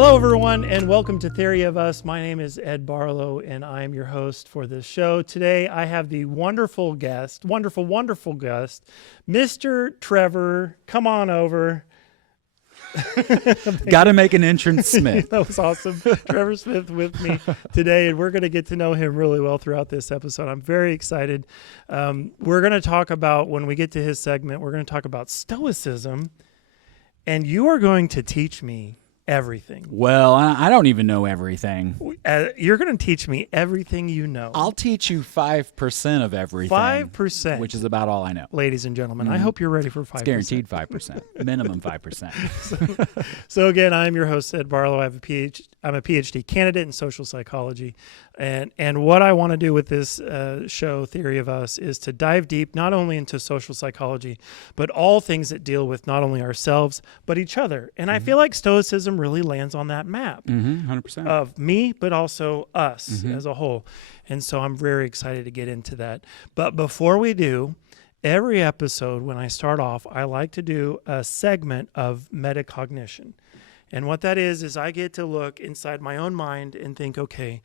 Hello, everyone, and welcome to Theory of Us. My name is Ed Barlow, and I am your host for this show. Today, I have the wonderful guest, wonderful guest, Mr. Trevor. Come on over. Got to make an entrance, Smith. That was awesome. Trevor Smith with me today, and we're going to get to know him really well throughout this episode. I'm very excited. We're going to talk about, when we get to his segment, we're going to talk about Stoicism, and you are going to teach me everything. Well, I don't even know everything. You're going to teach me everything you know. I'll teach you 5% of everything. 5%. Which is about all I know. Ladies and gentlemen, I hope you're ready for 5%. It's guaranteed 5%. Minimum 5%. So again, I'm your host, Ed Barlow. I'm a PhD candidate in social psychology. And what I want to do with this show, Theory of Us, is to dive deep not only into social psychology, but all things that deal with not only ourselves, but each other. And I feel like Stoicism really lands on that map 100%. of me, but also us as a whole. And so I'm very excited to get into that. But before we do, every episode, when I start off, I like to do a segment of metacognition. And what that is I get to look inside my own mind and think, okay,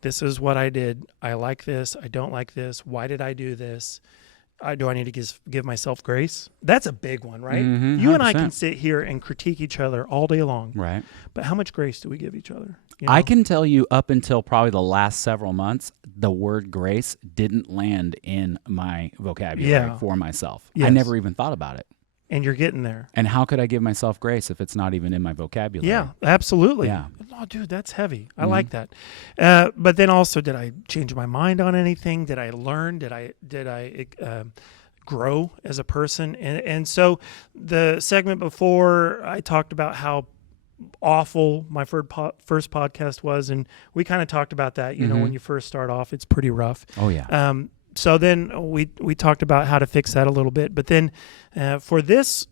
this is what I did. I like this. I don't like this. Why did I do this? Do I need to give myself grace? That's a big one, right? You and I can sit here and critique each other all day long. Right. But how much grace do we give each other? You know? I can tell you up until probably the last several months, the word grace didn't land in my vocabulary for myself. Yes. I never even thought about it. And you're getting there. And how could I give myself grace if it's not even in my vocabulary? Yeah, absolutely. Yeah. Oh, dude, that's heavy. I like that. But then also, did I change my mind on anything? Did I learn? Did I grow as a person? And so the segment before, I talked about how awful my first podcast was, and we kind of talked about that. You know, when you first start off, it's pretty rough. Oh, yeah. So then we talked about how to fix that a little bit. But then for this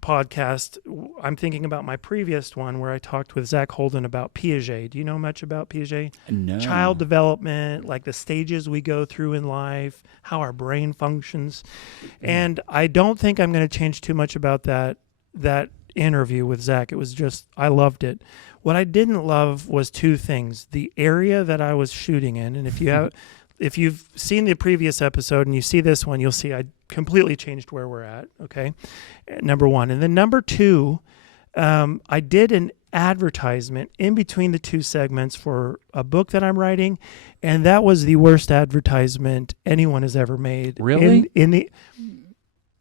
podcast, I'm thinking about my previous one where I talked with Zach Holden about Piaget. Do you know much about Piaget? No. Child development, like the stages we go through in life, how our brain functions. And I don't think I'm going to change too much about that interview with Zach. It was just, I loved it. What I didn't love was two things. The area that I was shooting in, and if you've seen the previous episode and you see this one, you'll see I completely changed where we're at, okay? Number one. And then number two, I did an advertisement in between the two segments for a book that I'm writing, and that was the worst advertisement anyone has ever made. Really?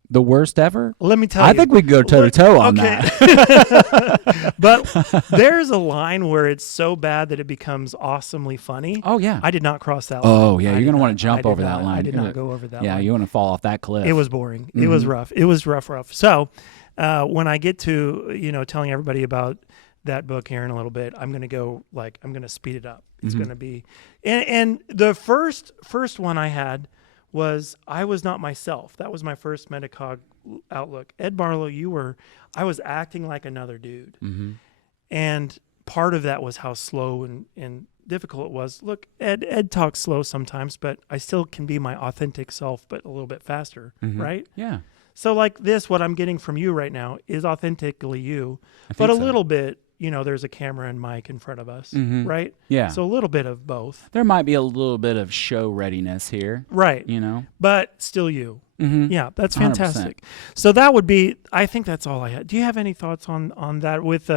The worst ever? Let me tell you. I think we could go toe-to-toe on that. But there's a line where it's so bad that it becomes awesomely funny. Oh, yeah. I did not cross that line. Oh, yeah. You're going to want to jump over that line. I did not go over that line. Yeah, you want to fall off that cliff. It was boring. It was rough. It was rough. So when I get to, telling everybody about that book here in a little bit, I'm going to go, I'm going to speed it up. It's going to be, and the first one I had was I was not myself. That was my first metacog outlook. Ed Barlow, I was acting like another dude. And part of that was how slow and difficult it was. Look, Ed talks slow sometimes, but I still can be my authentic self, but a little bit faster, right? Yeah. So like this, what I'm getting from you right now is authentically you, but a little bit, there's a camera and mic in front of us, right? Yeah. So a little bit of both. There might be a little bit of show readiness here. Right. But still you. Yeah, that's fantastic. 100%. So that would be, I think that's all I had. Do you have any thoughts on that with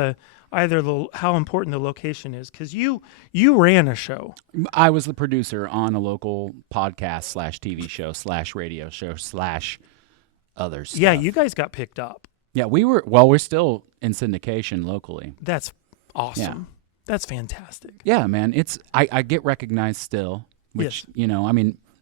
either how important the location is? Because you ran a show. I was the producer on a local podcast / TV show / radio show / other stuff. Yeah, you guys got picked up. Yeah, we're still in syndication locally. That's awesome. Yeah. That's fantastic. Yeah, man. I get recognized still, which,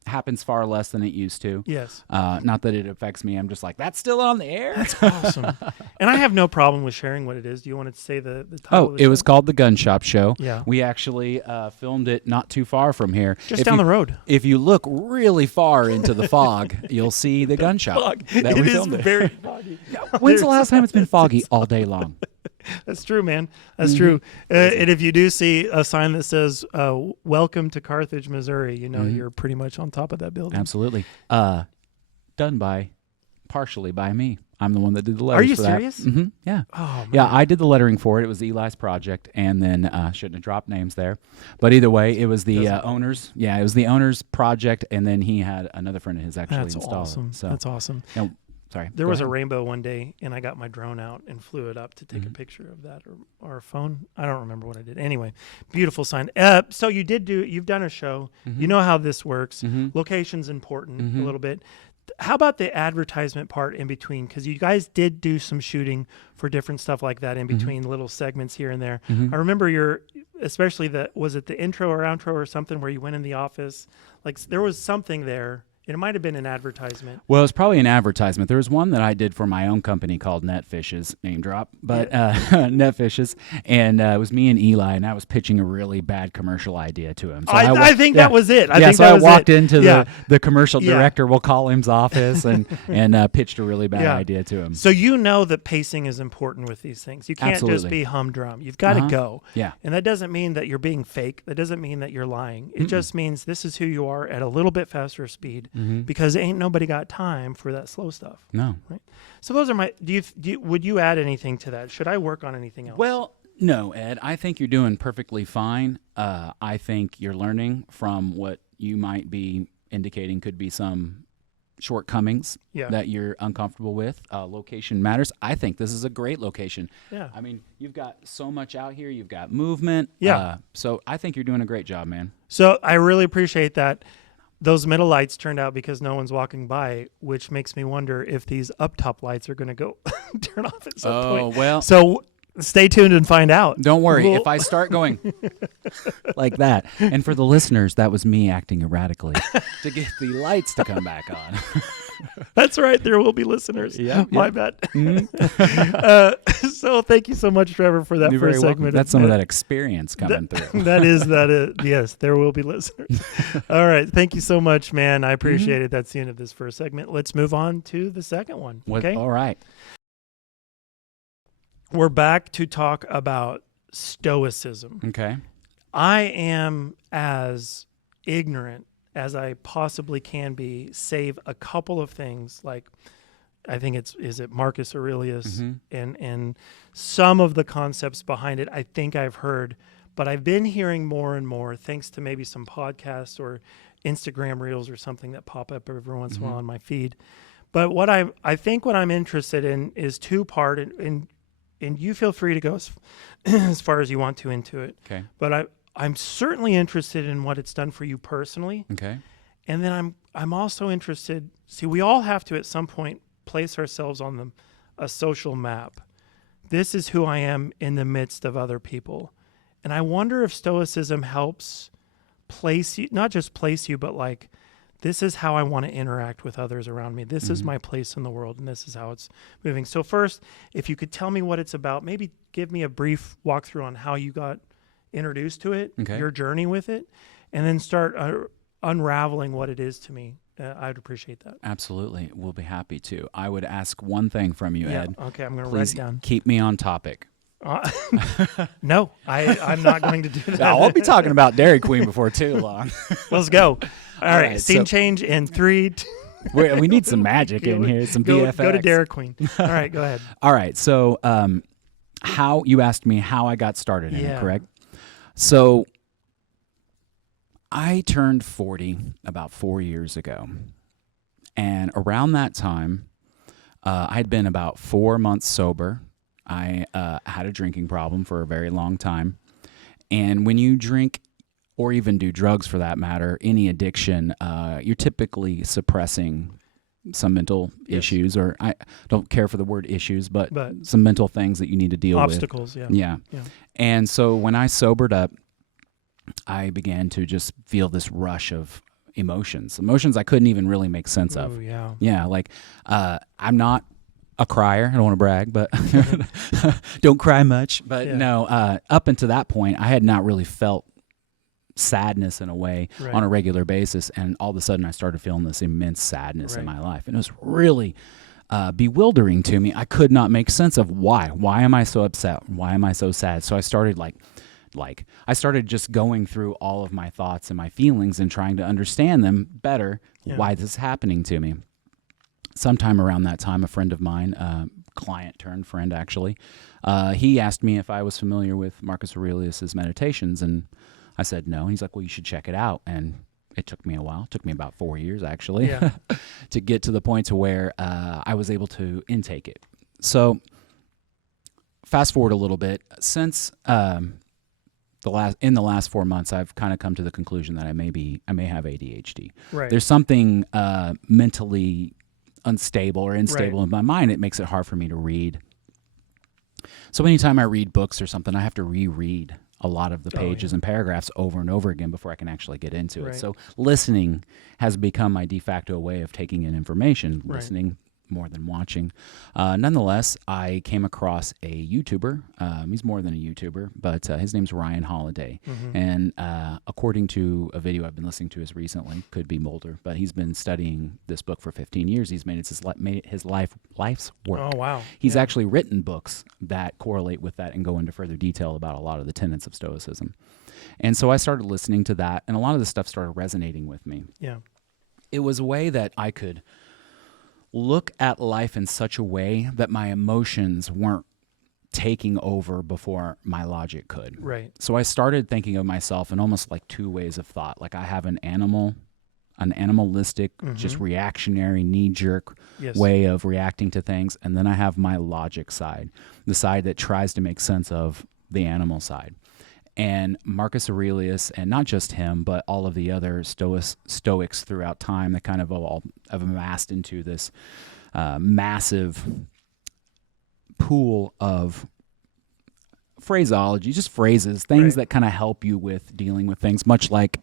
happens far less than it used to. Yes. Not that it affects me. I'm just like, that's still on the air? That's awesome. And I have no problem with sharing what it is. Do you want to say the title of the it show? was called The Gun Shop Show. Yeah. We actually filmed it not too far from here. Just down the road. If you look really far into the fog, you'll see the gun shop. Fog. It is very foggy. When's the last time it's been foggy all day long? That's true, man. That's true. And if you do see a sign that says "Welcome to Carthage, Missouri," you're pretty much on top of that building. Absolutely. Done partially by me. I'm the one that did the letters. Are you for serious? That. Mm-hmm. Yeah. Oh, man. Yeah, I did the lettering for it. It was Eli's project, and then shouldn't have dropped names there. But either way, it was the owner's. Yeah, it was the owner's project, and then he had another friend of his actually install awesome. it. So that's awesome. Sorry. There was a rainbow one day, and I got my drone out and flew it up to take a picture of that, or a phone. I don't remember what I did. Anyway, beautiful sign. So you've done a show. You know how this works. Location's important a little bit. How about the advertisement part in between? Because you guys did do some shooting for different stuff like that in between, little segments here and there. I remember especially was it the intro or outro or something where you went in the office? Like there was something there. It might have been an advertisement. Well, it's probably an advertisement. There was one that I did for my own company called Netfishes, name drop, but Netfishes, and it was me and Eli, and I was pitching a really bad commercial idea to him. So I think that was it. I walked into the commercial director, we'll call him's office, and pitched a really bad idea to him. So you know that pacing is important with these things. You can't just be humdrum. You've got to go. Yeah. And that doesn't mean that you're being fake. That doesn't mean that you're lying. It just means this is who you are at a little bit faster speed. Because ain't nobody got time for that slow stuff. No. Right. So those are my. Would you add anything to that? Should I work on anything else? Well, no, Ed. I think you're doing perfectly fine. I think you're learning from what you might be indicating could be some shortcomings that you're uncomfortable with. Location matters. I think this is a great location. Yeah. I mean, you've got so much out here. You've got movement. Yeah. So I think you're doing a great job, man. So I really appreciate that. Those middle lights turned out because no one's walking by, which makes me wonder if these up top lights are going to go turn off at some point. Oh, well. So stay tuned and find out. Don't worry. If I start going like that, and for the listeners, that was me acting erratically to get the lights to come back on. That's right. There will be listeners. My bet. So thank you so much, Trevor, for that first segment. That's some of that experience coming through. Yes, there will be listeners. All right. Thank you so much, man. I appreciate it. That's the end of this first segment. Let's move on to the second one. Okay. All right. We're back to talk about Stoicism. Okay. I am as ignorant as I possibly can be, save a couple of things. Like, I think is it Marcus Aurelius, and some of the concepts behind it I think I've heard, but I've been hearing more and more thanks to maybe some podcasts or Instagram reels or something that pop up every once in a while on my feed. But what I think what I'm interested in is two-part, and you feel free to go as far as you want to into it. Okay. But I'm certainly interested in what it's done for you personally. Okay. And then I'm also interested. See, we all have to at some point place ourselves on a social map. This is who I am in the midst of other people. And I wonder if Stoicism helps place you, not just place you, but like, this is how I want to interact with others around me. This is my place in the world, and this is how it's moving. So first, if you could tell me what it's about, maybe give me a brief walkthrough on how you got introduced to it, your journey with it, and then start unraveling what it is to me. I'd appreciate that. Absolutely. We'll be happy to. I would ask one thing from you, Ed. Okay, I'm going to write it down. Keep me on topic. No, I'm not going to do that. No, I'll be talking about Dairy Queen before too long. Let's go. All right, scene change in 3, 2. We need some magic in here, some VFX. Go to Dairy Queen. All right, go ahead. All right, so how you asked me how I got started in it, correct? So I turned 40 about 4 years ago, and around that time, I'd been about 4 months sober. I had a drinking problem for a very long time, and when you drink or even do drugs for that matter, any addiction, you're typically suppressing some mental issues, or I don't care for the word issues, but some mental things that you need to deal with. Obstacles, Yeah. And so when I sobered up, I began to just feel this rush of emotions I couldn't even really make sense of. Yeah, like I'm not a crier. I don't want to brag, but don't cry much. But no, up until that point, I had not really felt sadness in a way on a regular basis, and all of a sudden I started feeling this immense sadness in my life, and it was really bewildering to me. I could not make sense of why am I so upset, why am I so sad. So I started I started just going through all of my thoughts and my feelings and trying to understand them better, why this is happening to me. sometime around that time, a friend of mine, client turned friend actually, he asked me if I was familiar with Marcus Aurelius's Meditations, and I said no. He's like, well, you should check it out. And it took me a while. It took me about 4 years actually to get to the point to where I was able to intake it. So fast forward a little bit, since in the last 4 months, I've kind of come to the conclusion that I may have ADHD. Right. There's something mentally unstable or unstable in my mind. It makes it hard for me to read. So anytime I read books or something, I have to reread a lot of the pages and paragraphs over and over again before I can actually get into it. So listening has become my de facto way of taking in information, listening more than watching. Nonetheless, I came across a YouTuber. He's more than a YouTuber, but his name's Ryan Holiday. And according to a video I've been listening to recently, could be Mulder, but he's been studying this book for 15 years. He's made it his life's work. Oh, wow. He's actually written books that correlate with that and go into further detail about a lot of the tenets of Stoicism. And so I started listening to that, and a lot of the stuff started resonating with me. Yeah. It was a way that I could look at life in such a way that my emotions weren't taking over before my logic could. Right. So I started thinking of myself in almost like two ways of thought. Like I have an animalistic, just reactionary, knee-jerk way of reacting to things. And then I have my logic side, the side that tries to make sense of the animal side. And Marcus Aurelius, and not just him, but all of the other Stoics throughout time that kind of all have amassed into this massive pool of phraseology, just phrases, things that kind of help you with dealing with things, much like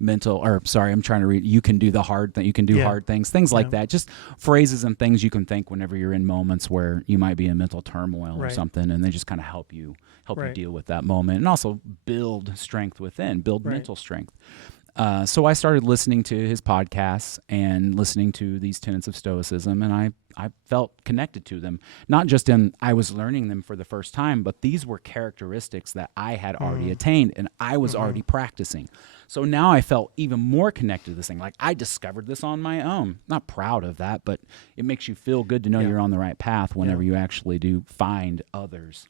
you can do the hard thing, you can do hard things, things like that. Just phrases and things you can think whenever you're in moments where you might be in mental turmoil or something, and they just kind of help you deal with that moment, and also build strength within, build mental strength. So I started listening to his podcasts and listening to these tenets of Stoicism, and I felt connected to them. Not just in I was learning them for the first time, but these were characteristics that I had already attained and I was already practicing. So now I felt even more connected to this thing. Like I discovered this on my own. Not proud of that, but it makes you feel good to know you're on the right path whenever you actually do find others.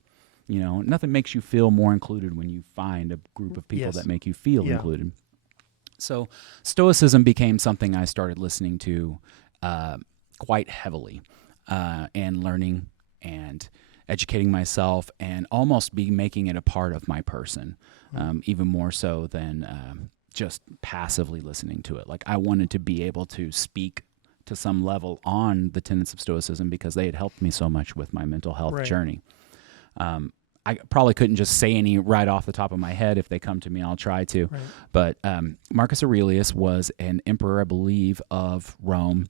You know, nothing makes you feel more included when you find a group of people that make you feel included. So Stoicism became something I started listening to quite heavily and learning and educating myself and almost making it a part of my person, even more so than just passively listening to it. Like I wanted to be able to speak to some level on the tenets of Stoicism because they had helped me so much with my mental health journey. I probably couldn't just say any right off the top of my head. If they come to me, I'll try to. Right. But Marcus Aurelius was an emperor, I believe, of Rome.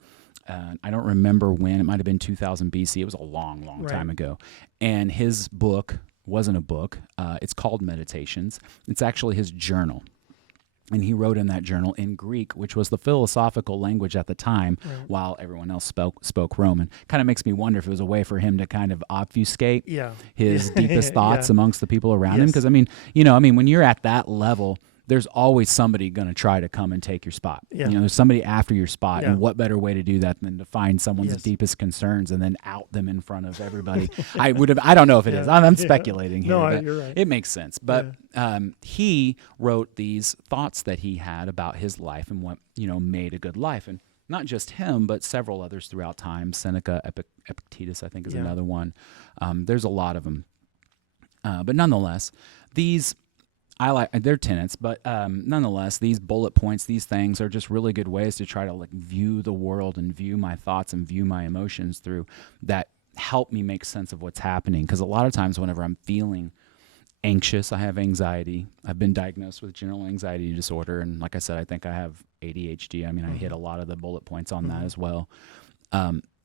I don't remember when. It might have been 2000 BC. It was a long, long time ago. And his book wasn't a book. It's called Meditations. It's actually his journal. And he wrote in that journal in Greek, which was the philosophical language at the time, while everyone else spoke Roman. Kind of makes me wonder if it was a way for him to kind of obfusate his deepest thoughts amongst the people around him. Because, I mean, when you're at that level, there's always somebody going to try to come and take your spot. There's somebody after your spot. And what better way to do that than to find someone's deepest concerns and then out them in front of everybody? I don't know if it is. I'm speculating here. No, but you're right. It makes sense. But he wrote these thoughts that he had about his life and what, made a good life. And not just him, but several others throughout time. Seneca, Epictetus, I think, is another one. There's a lot of them. But nonetheless, I like their tenets, but nonetheless, these bullet points, these things are just really good ways to try to view the world and view my thoughts and view my emotions through that help me make sense of what's happening. Because a lot of times whenever I'm feeling anxious, I have anxiety. I've been diagnosed with general anxiety disorder. And like I said, I think I have ADHD. I mean, I hit a lot of the bullet points on that as well.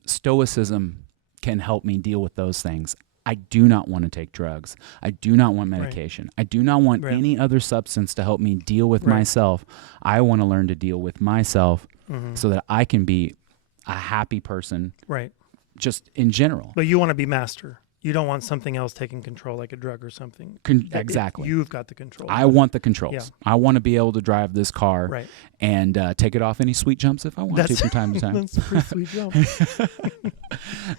Stoicism can help me deal with those things. I do not want to take drugs. I do not want medication. I do not want any other substance to help me deal with myself. I want to learn to deal with myself so that I can be a happy person. Right. Just in general. But you want to be master. You don't want something else taking control, like a drug or something. Exactly. You've got the control. I want the controls. Yeah. I want to be able to drive this car Right. and take it off any sweet jumps if I want to from time to time. That's a pretty sweet jump.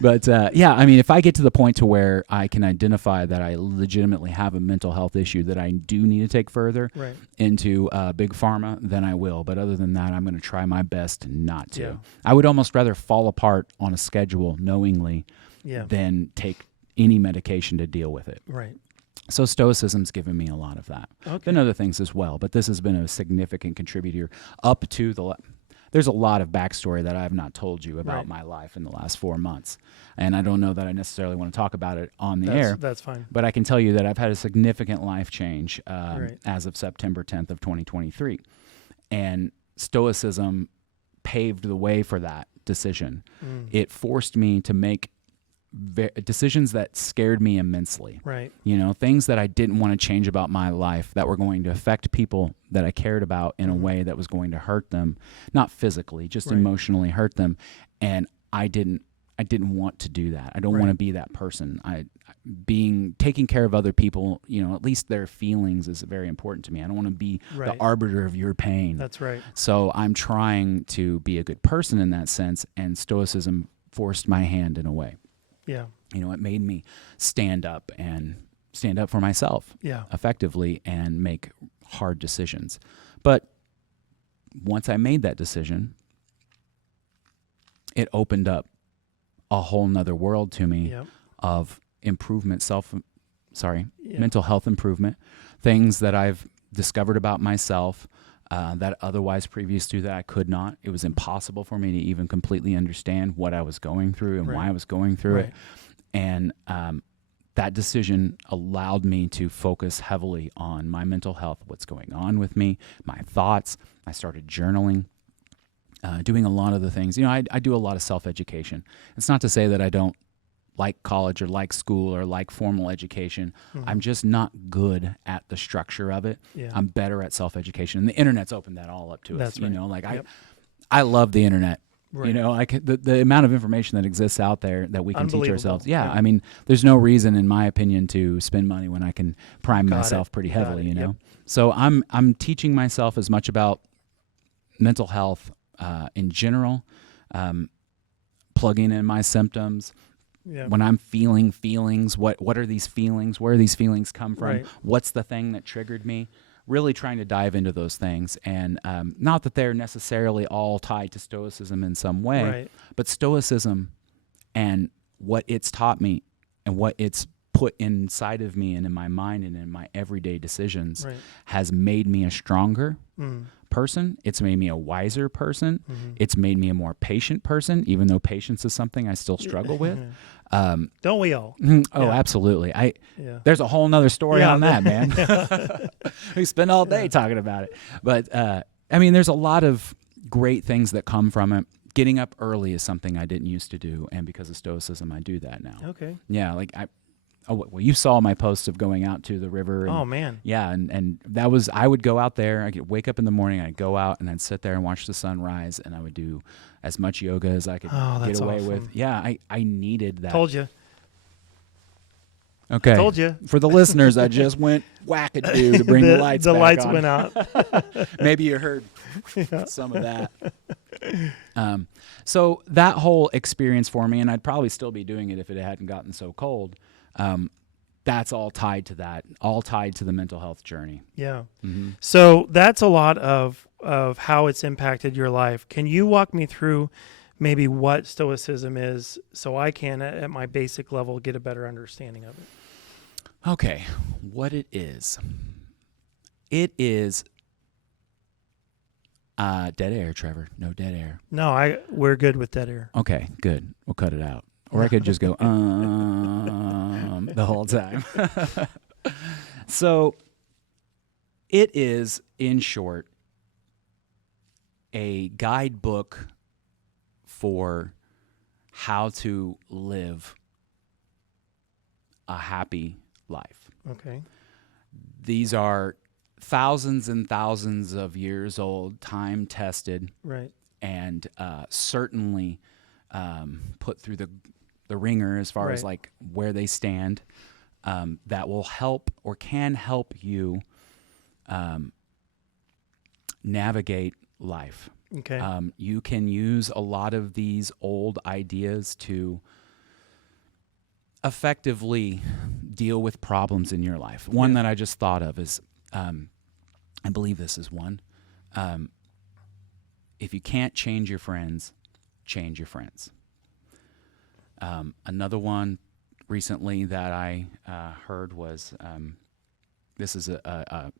But yeah, I mean, if I get to the point to where I can identify that I legitimately have a mental health issue that I do need to take further Right. into big pharma, then I will. But other than that, I'm going to try my best not to. Yeah. I would almost rather fall apart on a schedule knowingly than take any medication to deal with it. Right. So Stoicism's given me a lot of that. Okay. Been other things as well, but this has been a significant contributor up to there's a lot of backstory that I have not told you about my life in the last 4 months. And I don't know that I necessarily want to talk about it on the air. That's fine. But I can tell you that I've had a significant life change as of September 10th of 2023. And Stoicism paved the way for that decision. It forced me to make decisions that scared me immensely. Right. You know, things that I didn't want to change about my life that were going to affect people that I cared about in a way that was going to hurt them, not physically, just emotionally hurt them. And I didn't want to do that. I don't want to be that person. Taking care of other people, you know, at least their feelings is very important to me. I don't want to be the arbiter of your pain. That's right. So I'm trying to be a good person in that sense, and Stoicism forced my hand in a way. Yeah. You know, it made me stand up for myself effectively and make hard decisions. But once I made that decision, it opened up a whole nother world to me of improvement, mental health improvement, things that I've discovered about myself that otherwise previous to that I could not. It was impossible for me to even completely understand what I was going through and why I was going through it. And that decision allowed me to focus heavily on my mental health, what's going on with me, my thoughts. I started journaling, doing a lot of the things. You know, I do a lot of self-education. It's not to say that I don't like college or like school or like formal education. I'm just not good at the structure of it. I'm better at self-education, and the internet's opened that all up to us. You know, like I love the internet. You know, like the amount of information that exists out there that we can teach ourselves. I mean, there's no reason, in my opinion, to spend money when I can prime myself pretty heavily. You know, so I'm teaching myself as much about mental health in general, plugging in my symptoms. When I'm feeling feelings, what are these feelings? Where do these feelings come from? What's the thing that triggered me? Really trying to dive into those things. And not that they're necessarily all tied to Stoicism in some way, but Stoicism and what it's taught me and what it's put inside of me and in my mind and in my everyday decisions has made me a stronger person. It's made me a wiser person. It's made me a more patient person, even though patience is something I still struggle with. Don't we all? Absolutely. There's a whole nother story on that, man. We spend all day talking about it. But I mean, there's a lot of great things that come from it. Getting up early is something I didn't used to do, and because of Stoicism, I do that now. Okay. Yeah, like you saw my posts of going out to the river. And, oh man. Yeah, and that was, I would go out there. I could wake up in the morning. I'd go out and I'd sit there and watch the sun rise, and I would do as much yoga as I could get away with. Yeah, I needed that. Told you. Okay. Told you. For the listeners, I just went whack-a-doo to bring the lights back on. The lights went out. Maybe you heard some of that. So that whole experience for me, and I'd probably still be doing it if it hadn't gotten so cold, that's all tied to that, all tied to the mental health journey. Yeah. So that's a lot of how it's impacted your life. Can you walk me through maybe what Stoicism is so I can, at my basic level, get a better understanding of it? Okay. What it is. It is dead air, Trevor. No dead air. No, we're good with dead air. Okay, good. We'll cut it out. Or I could just go the whole time. So it is, in short, a guidebook for how to live a happy life. Okay. These are thousands and thousands of years old, time tested, right, and certainly put through the the ringer as far as Right. like where they stand, that will help or can help you navigate life. Okay. You can use a lot of these old ideas to effectively deal with problems in your life. One that I just thought of is, I believe this is one. If you can't change your friends, change your friends. Another one recently that I heard was, this is a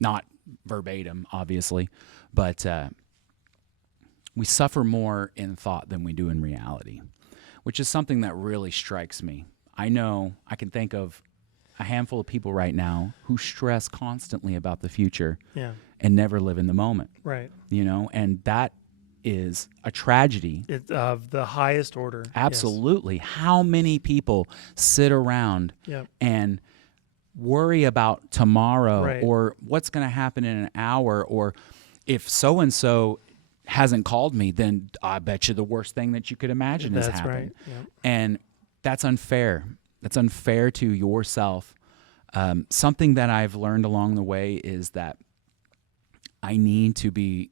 not verbatim, obviously, but we suffer more in thought than we do in reality, which is something that really strikes me. I know I can think of a handful of people right now who stress constantly about the future and never live in the moment. Right. You know, and that is a tragedy. It's of the highest order. Absolutely. Yes. How many people sit around and worry about tomorrow or what's going to happen in an hour, or if so-and-so hasn't called me, then I bet you the worst thing that you could imagine has happened. Right. Yep. And that's unfair. That's unfair to yourself. Something that I've learned along the way is that I need to be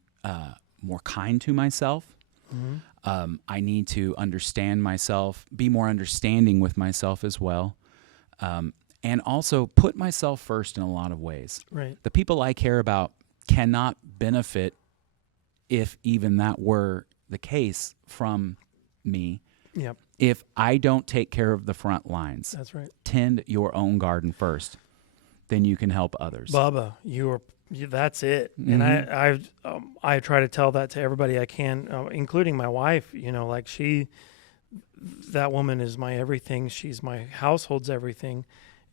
more kind to myself. Mm-hmm. I need to understand myself, be more understanding with myself as well. And also put myself first in a lot of ways. Right. The people I care about cannot benefit, if even that were the case, from me. Yep. If I don't take care of the front lines. That's right. Tend your own garden first, then you can help others. Bubba, that's it. Mm-hmm. And I try to tell that to everybody I can, including my wife. You know, like that woman is my everything. She's my household's everything.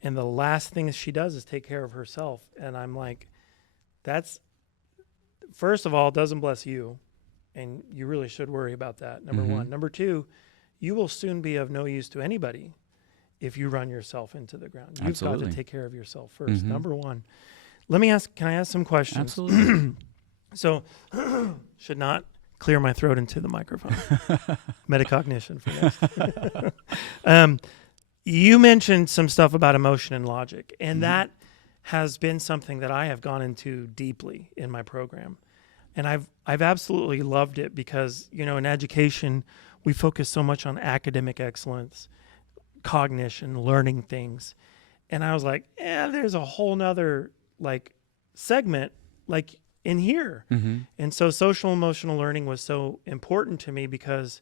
And the last thing she does is take care of herself. And I'm like, that's, first of all, it doesn't bless you. And you really should worry about that, number one. Number two, you will soon be of no use to anybody if you run yourself into the ground. You've got to take care of yourself first, number one. Can I ask some questions? Absolutely. So, should not clear my throat into the microphone. Metacognition for next. You mentioned some stuff about emotion and logic, and that has been something that I have gone into deeply in my program. And I've absolutely loved it because, you know, in education, we focus so much on academic excellence, cognition, learning things. And I was like, there's a whole nother segment in here. Mm-hmm. And so social emotional learning was so important to me because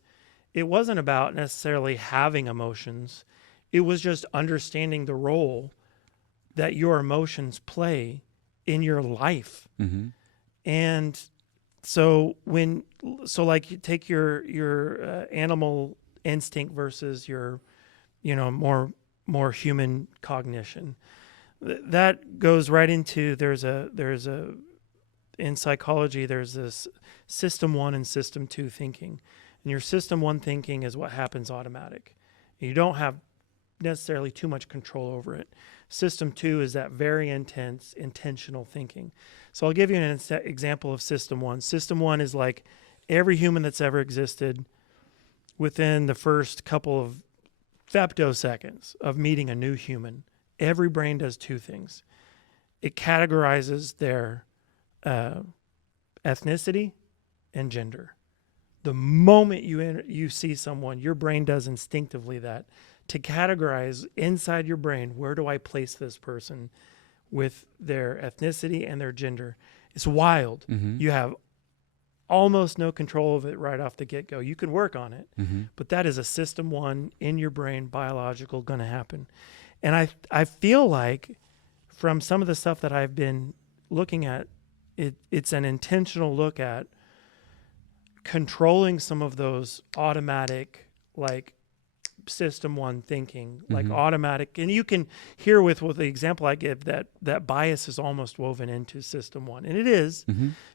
it wasn't about necessarily having emotions. It was just understanding the role that your emotions play in your life. Mm-hmm. And so you take your animal instinct versus your, more human cognition. That goes right into, in psychology, there's this system 1 and system 2 thinking. And your system 1 thinking is what happens automatic. You don't have necessarily too much control over it. System 2 is that very intense, intentional thinking. So I'll give you an example of system 1. System 1 is like every human that's ever existed within the first couple of femtoseconds of meeting a new human. Every brain does two things. It categorizes their ethnicity and gender. The moment you see someone, your brain does instinctively that to categorize inside your brain, where do I place this person with their ethnicity and their gender? It's wild. Mm-hmm. You have almost no control of it right off the get-go. You can work on it, but that is a system 1 in your brain, biological, going to happen. And I feel like from some of the stuff that I've been looking at, it's an intentional look at controlling some of those automatic, system 1 thinking, automatic. And you can hear with the example I give that bias is almost woven into system 1. And it is,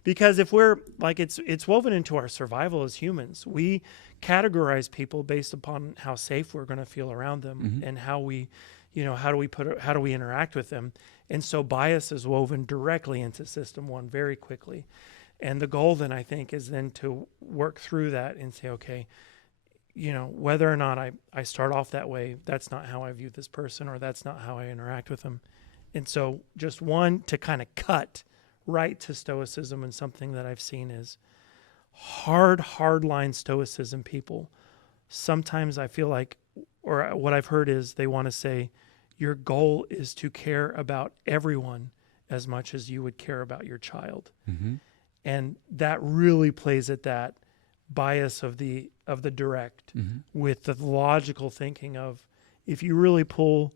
because if we're it's woven into our survival as humans. We categorize people based upon how safe we're going to feel around them and how we, how do we interact with them. And so bias is woven directly into system 1 very quickly. And the goal then, I think, is then to work through that and say, okay, whether or not I start off that way, that's not how I view this person, or that's not how I interact with them. And so just one to kind of cut right to Stoicism, and something that I've seen is hardline Stoicism people. Sometimes I feel like, or what I've heard is they want to say, your goal is to care about everyone as much as you would care about your child. Mm-hmm. And that really plays at that bias of the direct, mm-hmm. with the logical thinking of, if you really pull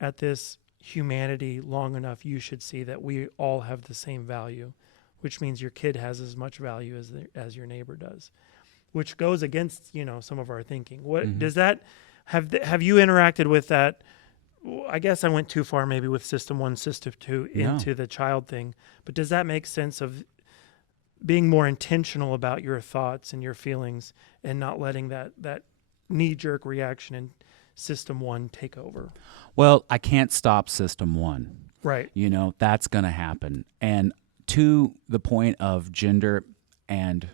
at this humanity long enough, you should see that we all have the same value, which means your kid has as much value as your neighbor does, which goes against, some of our thinking. What mm-hmm. does that have you interacted with that? I guess I went too far maybe with system 1, system 2 into the child thing, but does that make sense of being more intentional about your thoughts and your feelings, and not letting that knee-jerk reaction in system 1 take over? Well, I can't stop system 1. Right. That's going to happen. And to the point of gender and,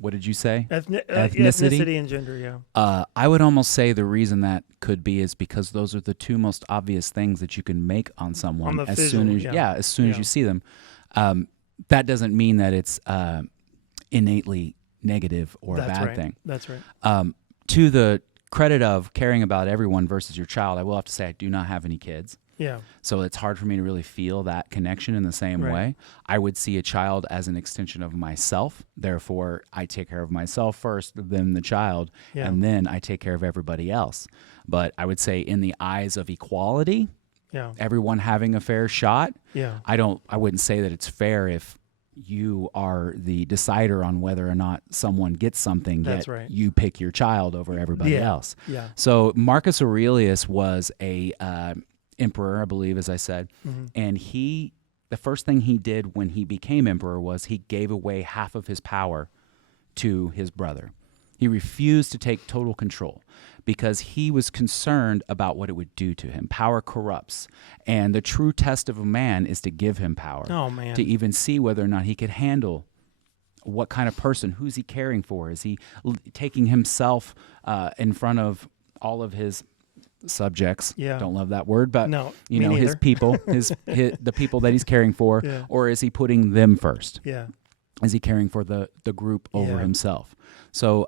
what did you say? Ethnicity and gender, yeah. I would almost say the reason that could be is because those are the two most obvious things that you can make on someone as soon as you see them. That doesn't mean that it's innately negative or a bad thing. That's right. To the credit of caring about everyone versus your child, I will have to say I do not have any kids. Yeah. So it's hard for me to really feel that connection in the same way. I would see a child as an extension of myself. Therefore, I take care of myself first, then the child, and then I take care of everybody else. But I would say in the eyes of equality, everyone having a fair shot, I wouldn't say that it's fair if you are the decider on whether or not someone gets something, That's yet right. you pick your child over everybody else. Yeah. So Marcus Aurelius was a emperor, I believe, as I said, mm-hmm. and the first thing he did when he became emperor was he gave away half of his power to his brother. He refused to take total control because he was concerned about what it would do to him. Power corrupts, and the true test of a man is to give him power, to even see whether or not he could handle what kind of person, who's he caring for? Is he taking himself in front of all of his subjects? Don't love that word, but his people, the people that he's caring for, or is he putting them first? Is he caring for the group over himself? So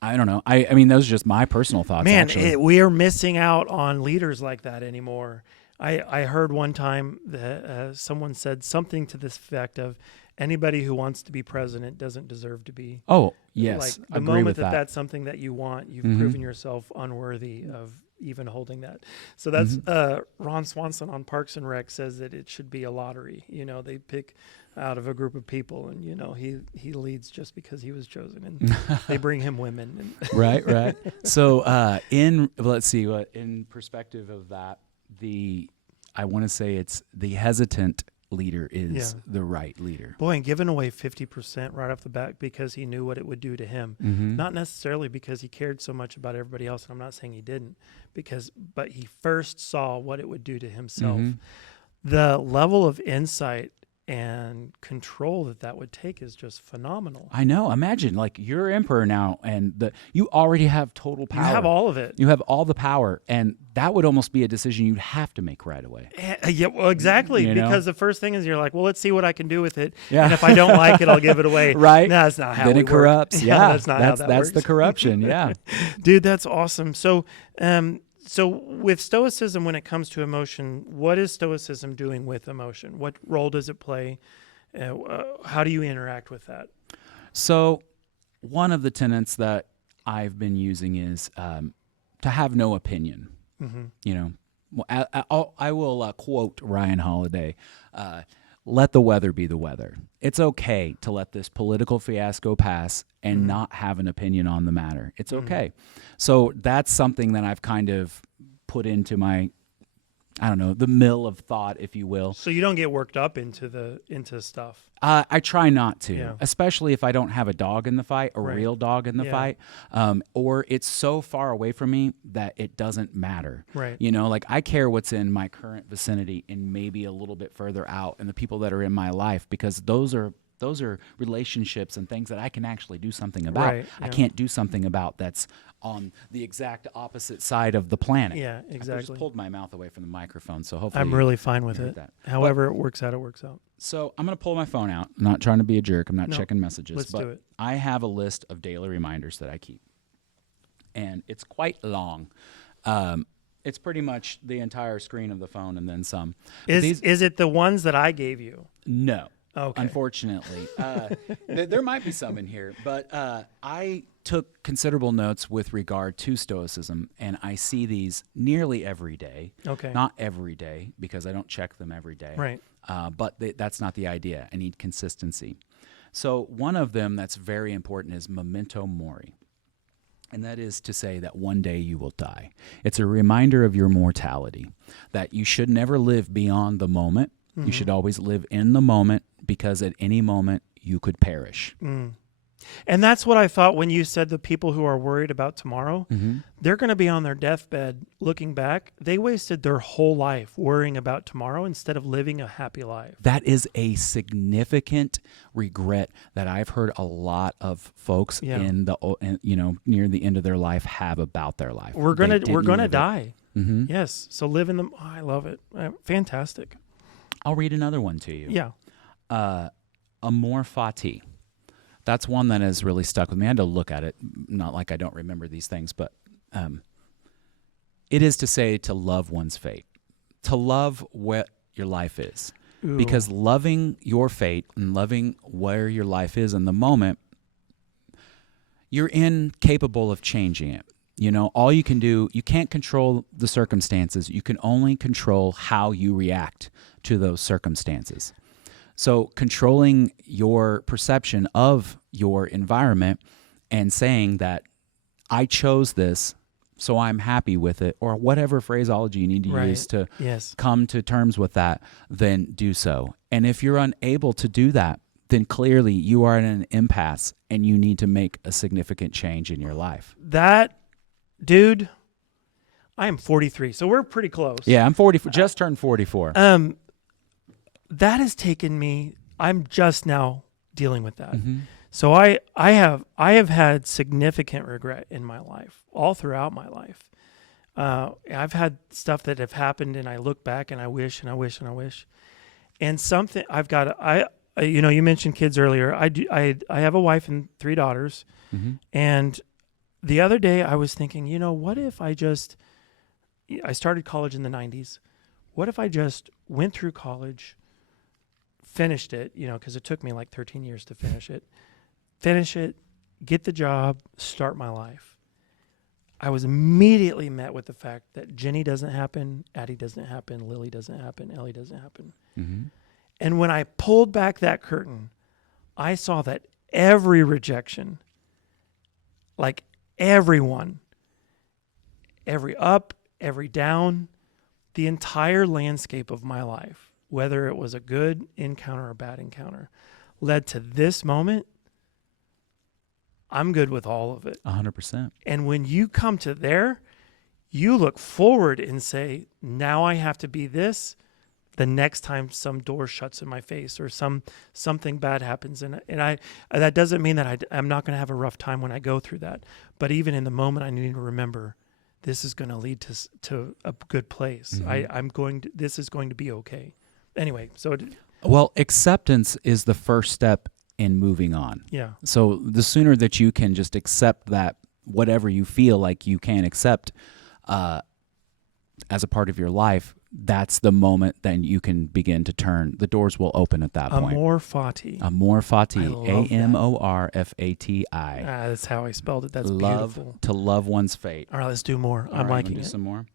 I don't know. I mean, those are just my personal thoughts. Man, we are missing out on leaders like that anymore. I heard one time that someone said something to this effect of, anybody who wants to be president doesn't deserve to be. Oh, yes. Like the moment that's something that you want, you've proven yourself unworthy of even holding that. So that's Ron Swanson on Parks and Rec says that it should be a lottery. They pick out of a group of people, and he leads just because he was chosen, and they bring him women. And right. So in perspective of that, I want to say it's the hesitant leader is the right leader. Boy, and giving away 50% right off the bat because he knew what it would do to him. Not necessarily because he cared so much about everybody else, and I'm not saying he didn't, but he first saw what it would do to himself. The level of insight and control that would take is just phenomenal. I know. Imagine, like, you're emperor now, and you already have total power. You have all of it. You have all the power, and that would almost be a decision you'd have to make right away. Yeah, well, exactly. Because the first thing is you're like, well, let's see what I can do with it. Yeah. And if I don't like it, I'll give it away. Right. No, that's not how then it corrupts. Yeah, that's not how that works. That's the corruption. Yeah. Dude, that's awesome. So, with Stoicism, when it comes to emotion, what is Stoicism doing with emotion? What role does it play? How do you interact with that? So one of the tenets that I've been using is to have no opinion. I will quote Ryan Holiday, let the weather be the weather. It's okay to let this political fiasco pass and not have an opinion on the matter. It's okay. So that's something that I've kind of put into my, the mill of thought, if you will. So you don't get worked up into stuff. I try not to, especially if I don't have a dog in the fight, real dog in the fight, or it's so far away from me that it doesn't matter. Right. Like I care what's in my current vicinity and maybe a little bit further out and the people that are in my life, because those are those are relationships and things that I can actually do something about. Right, yeah. I can't do something about that's on the exact opposite side of the planet. Yeah, I exactly. just pulled my mouth away from the microphone, so hopefully I'm really fine with you heard it. that. However it works out, it works out. So I'm going to pull my phone out. I'm not trying to be a jerk. I'm not checking messages. Let's but do it. I have a list of daily reminders that I keep. And it's quite long. It's pretty much the entire screen of the phone and then some. Is it the ones that I gave you? No. Okay. Unfortunately. There might be some in here. But I took considerable notes with regard to Stoicism, and I see these nearly every day. Okay. Not every day, because I don't check them every day. Right. But that's not the idea. I need consistency. So one of them that's very important is memento mori. And that is to say that one day you will die. It's a reminder of your mortality, that you should never live beyond the moment. Mm-hmm. You should always live in the moment, because at any moment you could perish. Mm. And that's what I thought when you said the people who are worried about tomorrow, they're going to be on their deathbed looking back. They wasted their whole life worrying about tomorrow instead of living a happy life. That is a significant regret that I've heard a lot of folks in the near the end of their life have about their life. We're gonna die. Mm-hmm. Yes. So live in the. Oh, I love it. Fantastic. I'll read another one to you. Yeah. Amor fati. That's one that has really stuck with me. I had to look at it, not like I don't remember these things, but it is to say to love one's fate, to love what your life is. Ooh. Because loving your fate and loving where your life is in the moment, you're incapable of changing it. You know, all you can do, you can't control the circumstances. You can only control how you react to those circumstances. So controlling your perception of your environment and saying that I chose this, so I'm happy with it, or whatever phraseology you need to use to come to terms with that, then do so. And if you're unable to do that, then clearly you are in an impasse and you need to make a significant change in your life. That, dude, I am 43, so we're pretty close. Yeah, I'm 44, just turned 44. That has taken me, I'm just now dealing with that. Mm-hmm. So I have had significant regret in my life, all throughout my life. I've had stuff that have happened and I look back and I wish and I wish and I wish. And something you mentioned kids earlier. I have a wife and 3 daughters. Mm-hmm. And the other day I was thinking, what if I started college in the 90s. What if I just went through college, finished it, because it took me like 13 years to finish it, get the job, start my life. I was immediately met with the fact that Jenny doesn't happen, Addie doesn't happen, Lily doesn't happen, Ellie doesn't happen. Mm-hmm. And when I pulled back that curtain, I saw that every rejection, like everyone, every up, every down, the entire landscape of my life, whether it was a good encounter or a bad encounter, led to this moment. I'm good with all of it. 100%. And when you come to there, you look forward and say, now I have to be this the next time some door shuts in my face or something bad happens. And that doesn't mean that I'm not going to have a rough time when I go through that. But even in the moment, I need to remember this is going to lead to a good place. Mm-hmm. This is going to be okay. Anyway, well, acceptance is the first step in moving on. Yeah. So the sooner that you can just accept that whatever you feel like you can accept as a part of your life, that's the moment then you can begin to turn. The doors will open at that point. Amor fati. Amor fati. AMORFATI. That's how I spelled it. That's love, beautiful. To love one's fate. All right, let's do more. I'm liking it. Do some more.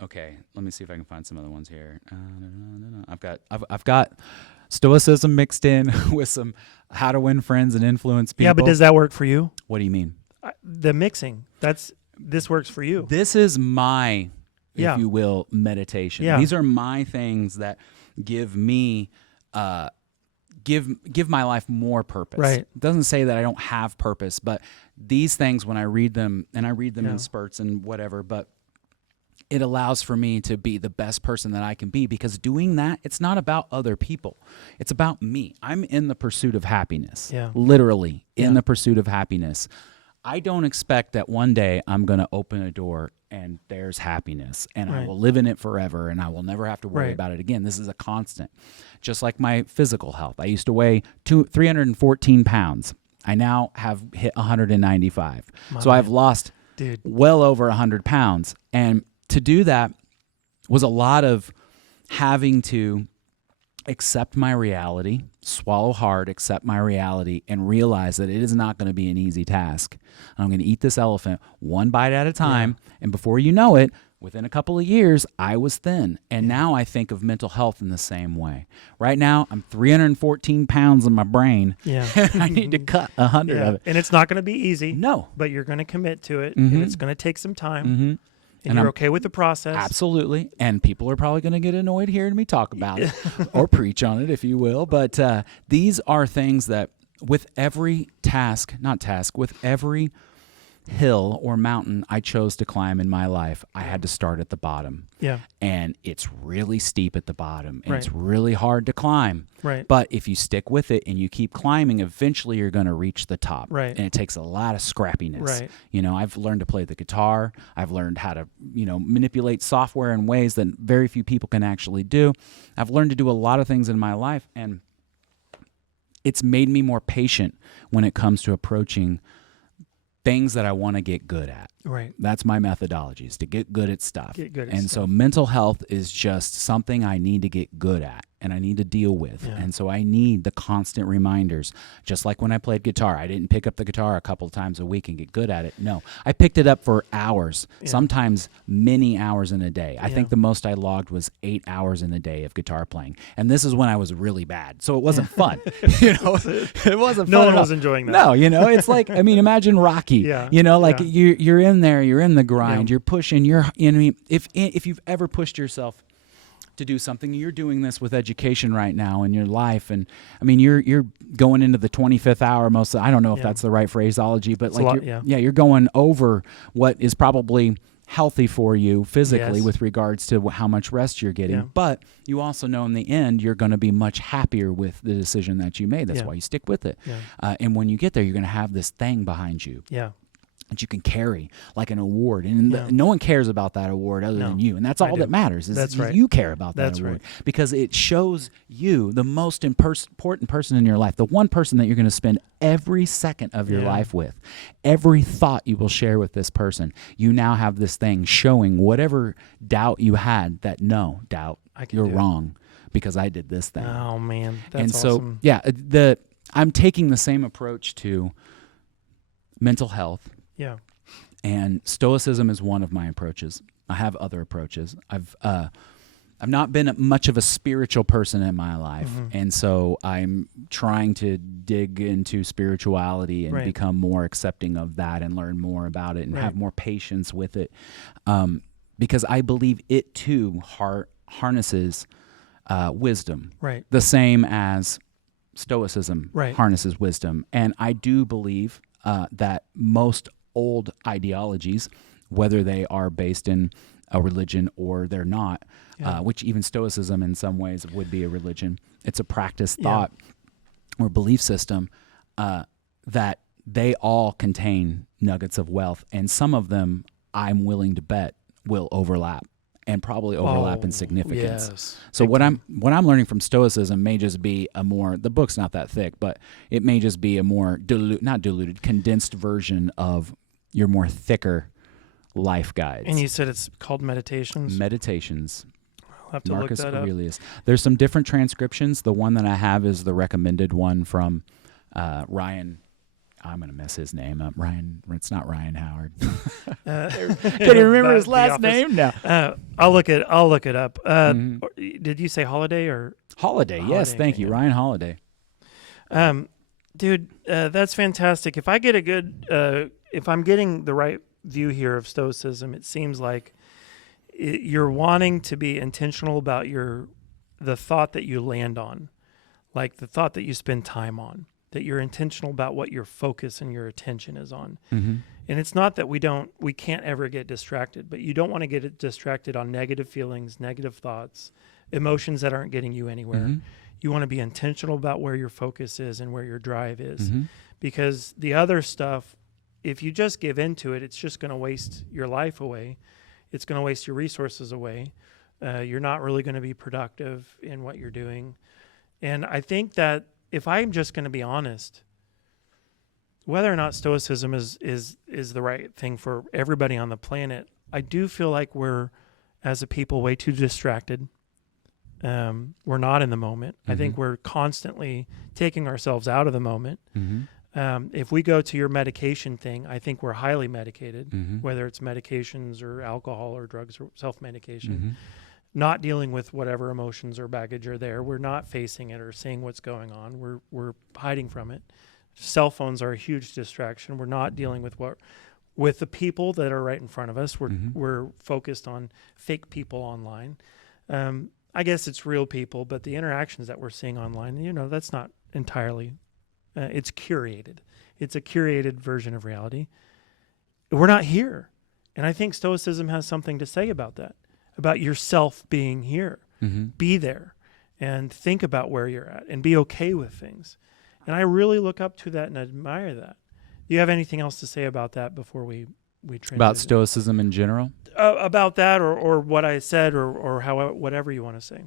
Okay, let me see if I can find some other ones here. I've got Stoicism mixed in with some how to win friends and influence people. Yeah, but does that work for you? What do you mean? The mixing. This works for you. This is my, if you will, meditation. Yeah. These are my things that give me give my life more purpose. Right. It doesn't say that I don't have purpose, but these things when I read them, and I read them in spurts and whatever, but it allows for me to be the best person that I can be, because doing that, it's not about other people. It's about me. I'm in the pursuit of happiness, literally in the pursuit of happiness. I don't expect that one day I'm going to open a door and there's happiness and I will live in it forever and I will never have to worry about it again. This is a constant. Just like my physical health. I used to weigh 314 pounds. I now have hit 195. So I've lost well over 100 pounds. And to do that was a lot of having to accept my reality, swallow hard, accept my reality, and realize that it is not going to be an easy task. I'm going to eat this elephant one bite at a time. And before you know it, within a couple of years, I was thin. And now I think of mental health in the same way. Right now, I'm 314 pounds in my brain. And I need to cut 100 of it. And it's not going to be easy. No. But you're going to commit to it. And it's going to take some time. And you're okay with the process. Absolutely. And people are probably going to get annoyed hearing me talk about it or preach on it, if you will. But these are things that with every with every hill or mountain I chose to climb in my life, I had to start at the bottom. And it's really steep at the bottom. And it's really hard to climb. But if you stick with it and you keep climbing, eventually you're going to reach the top. And it takes a lot of scrappiness. You know, I've learned to play the guitar. I've learned how to, manipulate software in ways that very few people can actually do. I've learned to do a lot of things in my life, and it's made me more patient when it comes to approaching things that I want to get good at. That's my methodology, is to get good at stuff. So mental health is just something I need to get good at and I need to deal with. And so I need the constant reminders. Just like when I played guitar, I didn't pick up the guitar a couple of times a week and get good at it. No, I picked it up for hours, sometimes many hours in a day. I think the most I logged was 8 hours in a day of guitar playing. And this is when I was really bad. So it wasn't fun. It wasn't fun. No one was enjoying that. No, it's like, imagine Rocky. You're in there, you're in the grind, you're pushing, if you've ever pushed yourself to do something, you're doing this with education right now in your life, and you're going into the 25th hour I don't know if that's the right phraseology, but you're going over what is probably healthy for you physically with regards to how much rest you're getting, but you also know in the end you're going to be much happier with the decision that you made. That's why you stick with it. And when you get there, you're going to have this thing behind you that you can carry like an award, and no one cares about that award other than you, and that's all that matters. You care about that award because it shows you the most important person in your life, the one person that you're going to spend every second of your life with, every thought you will share with this person. You now have this thing showing whatever doubt you had that you're wrong because I did this thing. Oh man, that's awesome. I'm taking the same approach to mental health. And Stoicism is one of my approaches. I have other approaches. I've not been much of a spiritual person in my life, and so I'm trying to dig into spirituality and become more accepting of that and learn more about it and have more patience with it, because I believe it too harnesses wisdom, the same as Stoicism harnesses wisdom. And I do believe that most old ideologies, whether they are based in a religion or they're not, which even Stoicism in some ways would be a religion. It's a practice thought or belief system, that they all contain nuggets of wealth, and some of them I'm willing to bet will overlap and probably overlap in significance. So what I'm learning from Stoicism may just be the book's not that thick, but it may just be a more condensed version of your more thicker life guides. And you said it's called Meditations? Meditations. I'll have to Marcus look that Aurelius. There's some different transcriptions. The one that I have is the recommended one from Ryan. I'm going to mess his name up. It's not Ryan Howard. Can you remember his last name? No. I'll look it up. Did you say Holiday or? Holiday, yes. Thank you. Ryan Holiday. Dude, that's fantastic. If I get if I'm getting the right view here of Stoicism, it seems like you're wanting to be intentional about the thought that you land on, like the thought that you spend time on, that you're intentional about what your focus and your attention is on. And it's not that we can't ever get distracted, but you don't want to get distracted on negative feelings, negative thoughts, emotions that aren't getting you anywhere. Mm-hmm. You want to be intentional about where your focus is and where your drive is. Mm-hmm. Because the other stuff, if you just give into it, it's just going to waste your life away. It's going to waste your resources away. You're not really going to be productive in what you're doing. And I think that if I'm just going to be honest, whether or not Stoicism is the right thing for everybody on the planet, I do feel like we're, as a people, way too distracted. We're not in the moment. Mm-hmm. I think we're constantly taking ourselves out of the moment. Mm-hmm. If we go to your medication thing, I think we're highly medicated, Mm-hmm. whether it's medications or alcohol or drugs or self-medication. Mm-hmm. Not dealing with whatever emotions or baggage are there. We're not facing it or seeing what's going on. We're hiding from it. Cell phones are a huge distraction. We're not dealing with the people that are right in front of us. We're focused on fake people online. I guess it's real people, but the interactions that we're seeing online, that's not entirely. It's curated. It's a curated version of reality. We're not here, and I think Stoicism has something to say about that. About yourself being here. Mm-hmm. Be there and think about where you're at and be okay with things. And I really look up to that and admire that. Do you have anything else to say about that before we transition? About Stoicism in general? About that or what I said or how whatever you want to say.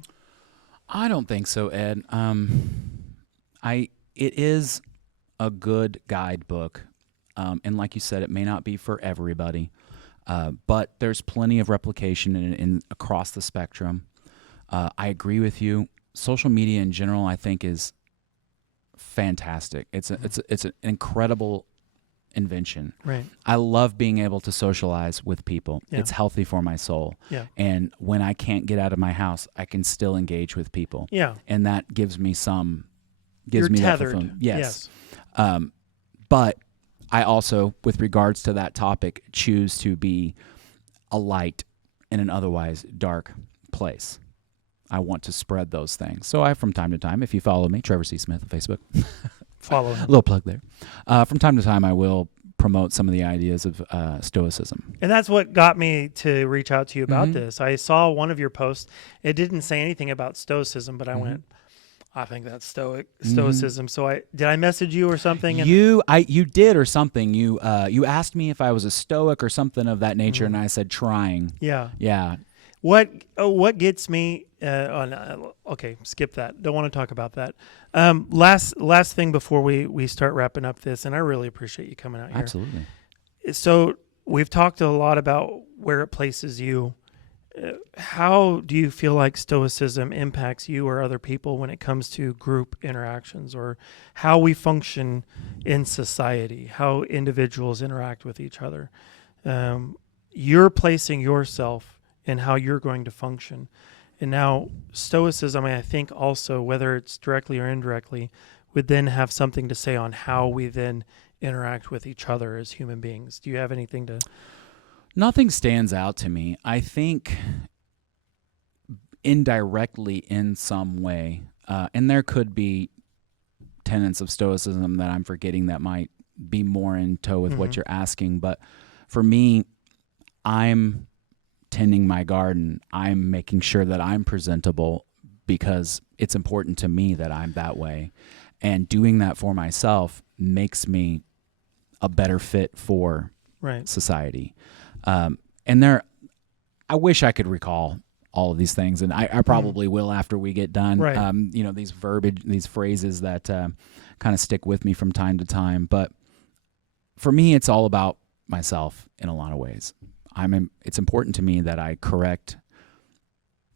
I don't think so, Ed. It is a good guidebook. And like you said, it may not be for everybody. But there's plenty of replication in across the spectrum. I agree with you. Social media in general, I think, is fantastic. It's an incredible invention. Right. I love being able to socialize with people. Yeah. It's healthy for my soul. Yeah. And when I can't get out of my house, I can still engage with people. Yeah. And that gives me You're that tethered. fulfillment. Yes. But I also, with regards to that topic, choose to be a light in an otherwise dark place. I want to spread those things. So I, from time to time, if you follow me, Trevor C. Smith on Facebook, Follow him. a little plug there. From time to time, I will promote some of the ideas of Stoicism. And that's what got me to reach out to you about Mm-hmm. this. I saw one of your posts. It didn't say anything about Stoicism, but I Mm-hmm. went, I think that's Stoicism. So did I message you or something? You did or something. You asked me if I was a Stoic or something of that nature, and I said trying. Yeah. Yeah. What gets me? Okay, skip that. Don't want to talk about that. Last thing before we start wrapping up this, and I really appreciate you coming out here. Absolutely. So we've talked a lot about where it places you. How do you feel like Stoicism impacts you or other people when it comes to group interactions or how we function in society, how individuals interact with each other? You're placing yourself in how you're going to function. And now Stoicism, I think also, whether it's directly or indirectly, would then have something to say on how we then interact with each other as human beings. Do you have anything to... Nothing stands out to me. I think indirectly in some way, and there could be tenets of Stoicism that I'm forgetting that might be more in tow with what you're asking. But for me, I'm tending my garden. I'm making sure that I'm presentable because it's important to me that I'm that way. And doing that for myself makes me a better fit for society. And I wish I could recall all of these things, and I probably will after we get done. Right. These verbiage, these phrases that kind of stick with me from time to time. But for me, it's all about myself in a lot of ways. It's important to me that I correct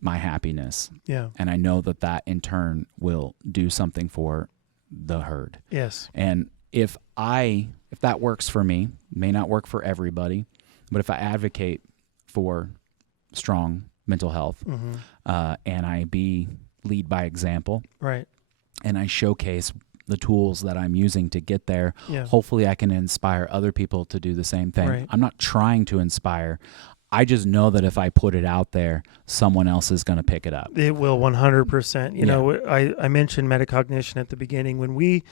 my happiness. Yeah. And I know that in turn will do something for the herd. Yes. And if that works for me, may not work for everybody, but if I advocate for strong mental health, and I lead by example, right, and I showcase the tools that I'm using to get there, hopefully I can inspire other people to do the same thing. Right. I'm not trying to inspire. I just know that if I put it out there, someone else is going to pick it up. It will 100%. You know, I mentioned metacognition at the beginning. When we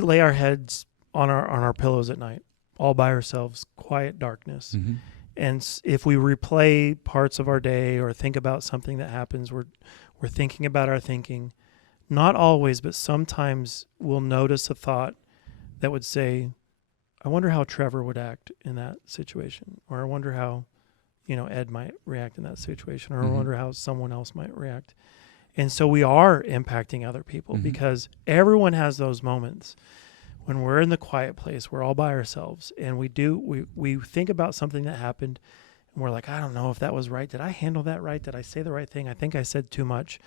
lay our heads on our pillows at night, all by ourselves, quiet darkness. Mm-hmm. And if we replay parts of our day or think about something that happens, we're thinking about our thinking. Not always, but sometimes we'll notice a thought that would say, I wonder how Trevor would act in that situation, or I wonder how, Ed might react in that situation, or I wonder how someone else might react. And so we are impacting other people because everyone has those moments when we're in the quiet place, we're all by ourselves, and we think about something that happened, and we're like, I don't know if that was right. Did I handle that right? Did I say the right thing? I think I said too much.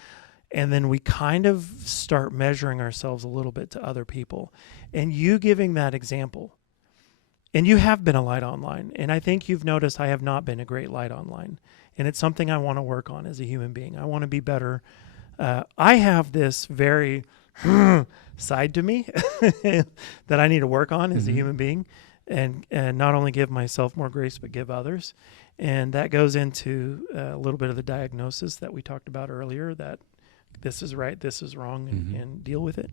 And then we kind of start measuring ourselves a little bit to other people. And you giving that example, and you have been a light online, and I think you've noticed I have not been a great light online, and it's something I want to work on as a human being. I want to be better. I have this very side to me that I need to work on as a human being, and not only give myself more grace, but give others. And that goes into a little bit of the diagnosis that we talked about earlier, that this is right, this is wrong, and deal with it.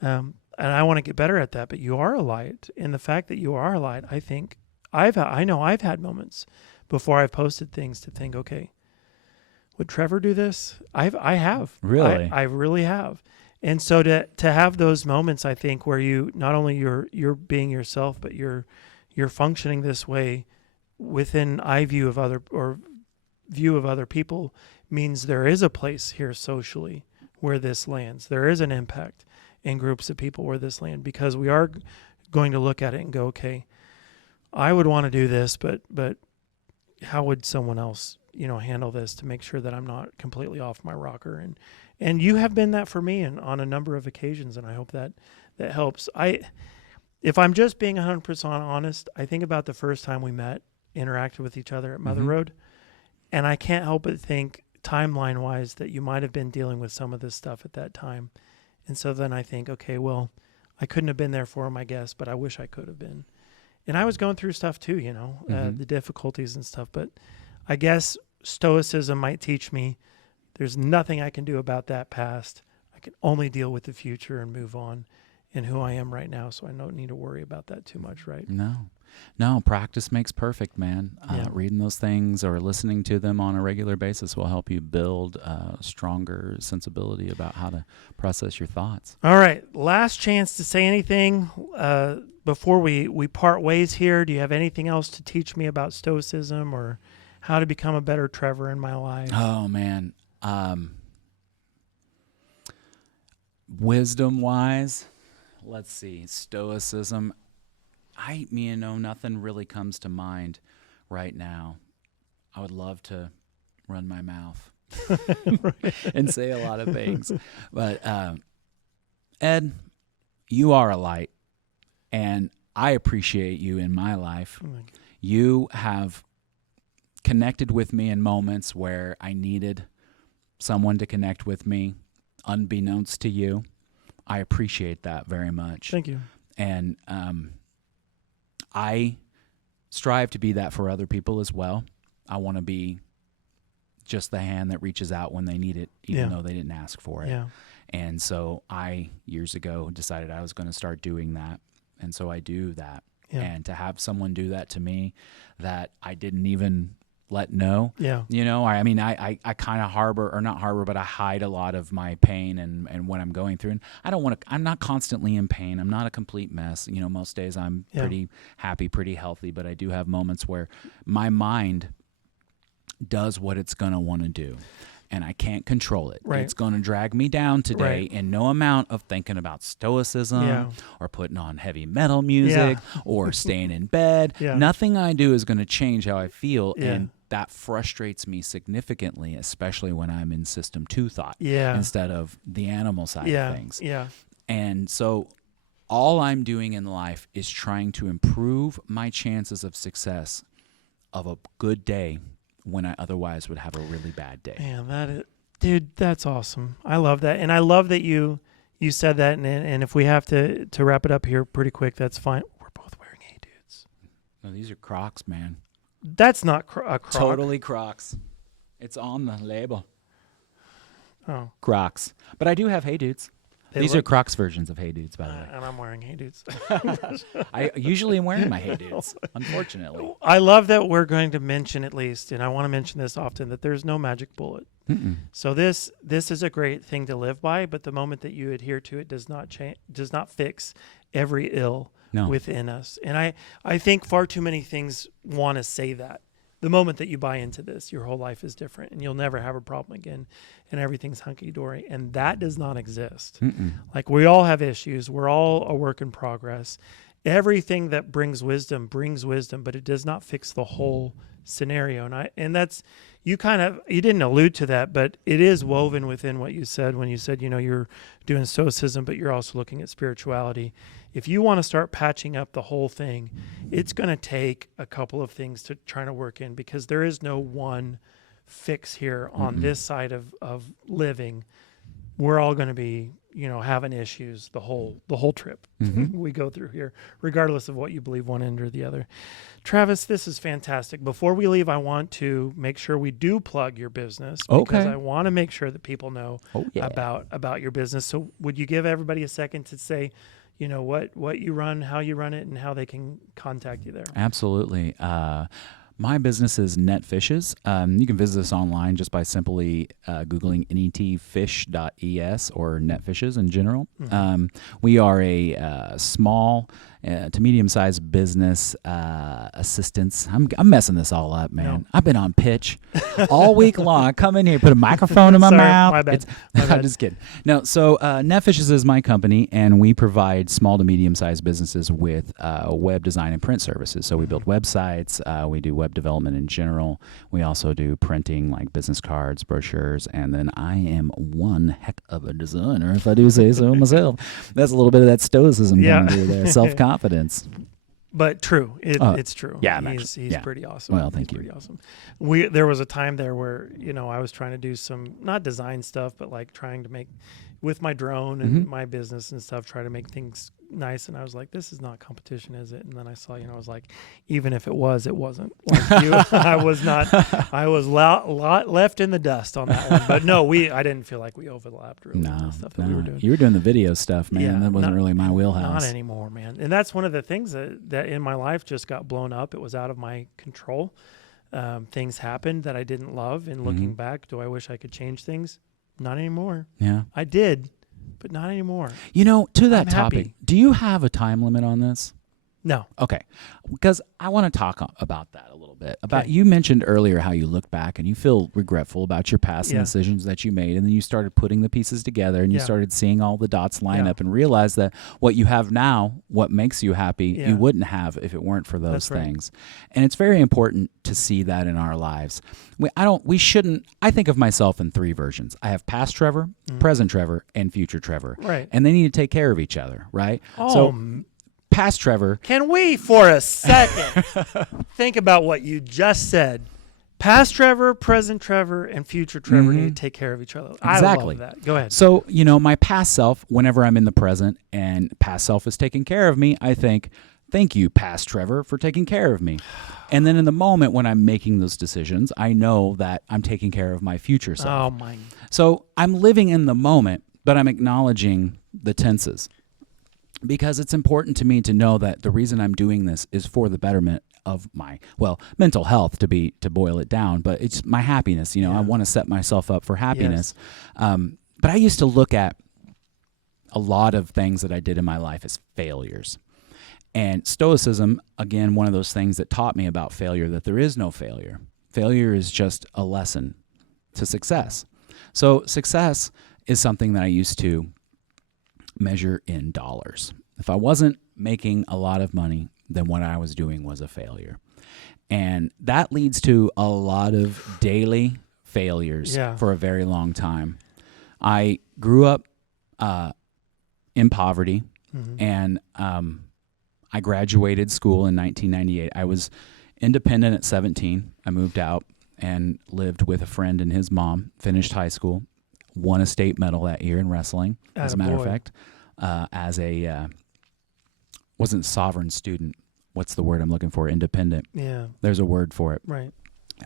And I want to get better at that, but you are a light. And the fact that you are a light, I think I know I've had moments before I've posted things to think, okay, would Trevor do this? I have. Really? I really have. And so to have those moments, I think, where you not only you're being yourself, but you're functioning this way within view of other people, means there is a place here socially where this lands. There is an impact in groups of people where this land, because we are going to look at it and go, okay, I would want to do this, but how would someone else handle this to make sure that I'm not completely off my rocker? And you have been that for me and on a number of occasions, and I hope that helps. If I'm just being 100% honest, I think about the first time we met, interacted with each other at Mother Road, and I can't help but think timeline-wise that you might have been dealing with some of this stuff at that time. And so then I think, okay, well, I couldn't have been there for him, I guess, but I wish I could have been. And I was going through stuff too, the difficulties and stuff, but I guess Stoicism might teach me there's nothing I can do about that past. I can only deal with the future and move on in who I am right now, so I don't need to worry about that too much, right? No, practice makes perfect, man. Reading those things or listening to them on a regular basis will help you build a stronger sensibility about how to process your thoughts. All right, last chance to say anything before we part ways here. Do you have anything else to teach me about Stoicism or how to become a better Trevor in my life? Oh, man. Wisdom-wise, let's see, Stoicism. Nothing really comes to mind right now. I would love to run my mouth and say a lot of things. But, Ed, you are a light, and I appreciate you in my life. You have connected with me in moments where I needed someone to connect with me, unbeknownst to you. I appreciate that very much. Thank you. And I strive to be that for other people as well. I want to be just the hand that reaches out when they need it, even though they didn't ask for it. Yeah. And so I, years ago, decided I was going to start doing that. And so I do that. Yeah. And to have someone do that to me that I didn't even let know. Yeah. I kind of but I hide a lot of my pain and what I'm going through. And I'm not constantly in pain. I'm not a complete mess. Most days I'm pretty happy, pretty healthy, but I do have moments where my mind does what it's going to want to do. And I can't control it. Right. It's going to drag me down today, and no amount of thinking about Stoicism or putting on heavy metal music or staying in bed. Nothing I do is going to change how I feel, and that frustrates me significantly, especially when I'm in System 2 thought instead of the animal side of things. And so all I'm doing in life is trying to improve my chances of success of a good day when I otherwise would have a really bad day. Man, dude, that's awesome. I love that. And I love that you said that. And if we have to wrap it up here pretty quick, that's fine. We're both wearing Hey Dudes. No, these are Crocs, man. That's not a Croc. Totally Crocs. It's on the label. Oh. Crocs. But I do have Hey Dudes. These are Crocs versions of Hey Dudes, by the way. And I'm wearing Hey Dudes. I usually am wearing my Hey Dudes, unfortunately. I love that we're going to mention, at least, and I want to mention this often, that there's no magic bullet. Mm-mm. So this is a great thing to live by, but the moment that you adhere to it does not fix every ill within us. And I think far too many things want to say that. The moment that you buy into this, your whole life is different and you'll never have a problem again and everything's hunky-dory. And that does not exist. Mm-mm. Like, we all have issues. We're all a work in progress. Everything that brings wisdom, but it does not fix the whole scenario. And that's, you didn't allude to that, but it is woven within what you said when you said, you're doing Stoicism, but you're also looking at spirituality. If you want to start patching up the whole thing, it's going to take a couple of things to try to work in, because there is no one fix here on this side of living. We're all going to be, having issues the whole trip we go through here, regardless of what you believe one end or the other. Travis, this is fantastic. Before we leave, I want to make sure we do plug your business, because I want to make sure that people know about your business. So would you give everybody a second to say, what you run, how you run it, and how they can contact you there? Absolutely. My business is Net Fishes. You can visit us online just by simply Googling netfish.es or Net Fishes in general. Mm-hmm. We are a small to medium-sized business assistance. I'm messing this all up, man. No. I've been on pitch all week long. I come in here, put a microphone in my mouth. My bad. I'm just kidding. No, so Net Fishes is my company, and we provide small to medium-sized businesses with web design and print services. So we build websites. We do web development in general. We also do printing, like business cards, brochures, and then I am one heck of a designer, if I do say so myself. That's a little bit of that stoicism going through there, self-confidence. But true, it's true. Yeah, he's pretty awesome. Well, thank you. Pretty awesome. There was a time there where I was trying to do some, not design stuff, but like trying to make with my drone and my business and stuff, try to make things nice. And I was like, this is not competition, is it? And then I saw, I was like, even if it was, it wasn't. Like you, I was not. I was left in the dust on that one. But no, I didn't feel like we overlapped really on the stuff that we were doing. You were doing the video stuff, man. That wasn't really my wheelhouse. Not anymore, man. And that's one of the things that in my life just got blown up. It was out of my control. Things happened that I didn't love. And looking back, do I wish I could change things? Not anymore. Yeah. I did, but not anymore. To that topic, do you have a time limit on this? No. Okay. Because I want to talk about that a little bit. You mentioned earlier how you look back and you feel regretful about your past and decisions that you made, and then you started putting the pieces together and you started seeing all the dots line up and realize that what you have now, what makes you happy, you wouldn't have if it weren't for those things. And it's very important to see that in our lives. I think of myself in three versions. I have past Trevor, present Trevor, and future Trevor. Right. And they need to take care of each other, right? Past Trevor. Can we, for a second, think about what you just said? Past Trevor, present Trevor, and future Trevor need to take care of each other. Exactly. I love that. Go ahead. So, my past self, whenever I'm in the present and past self is taking care of me, I think, thank you, past Trevor, for taking care of me. And then in the moment when I'm making those decisions, I know that I'm taking care of my future self. Oh, my. So I'm living in the moment, but I'm acknowledging the tenses. Because it's important to me to know that the reason I'm doing this is for the betterment of my, mental health, to boil it down, but it's my happiness. I want to set myself up for happiness. Yes. But I used to look at a lot of things that I did in my life as failures. And Stoicism, again, one of those things that taught me about failure, that there is no failure. Failure is just a lesson to success. So success is something that I used to measure in dollars. If I wasn't making a lot of money, then what I was doing was a failure. And that leads to a lot of daily failures for a very long time. I grew up in poverty, and I graduated school in 1998. I was independent at 17. I moved out and lived with a friend and his mom, finished high school, won a state medal that year in wrestling, as a matter of fact, as a, wasn't sovereign student. What's the word I'm looking for? Independent. Yeah. There's a word for it. Right.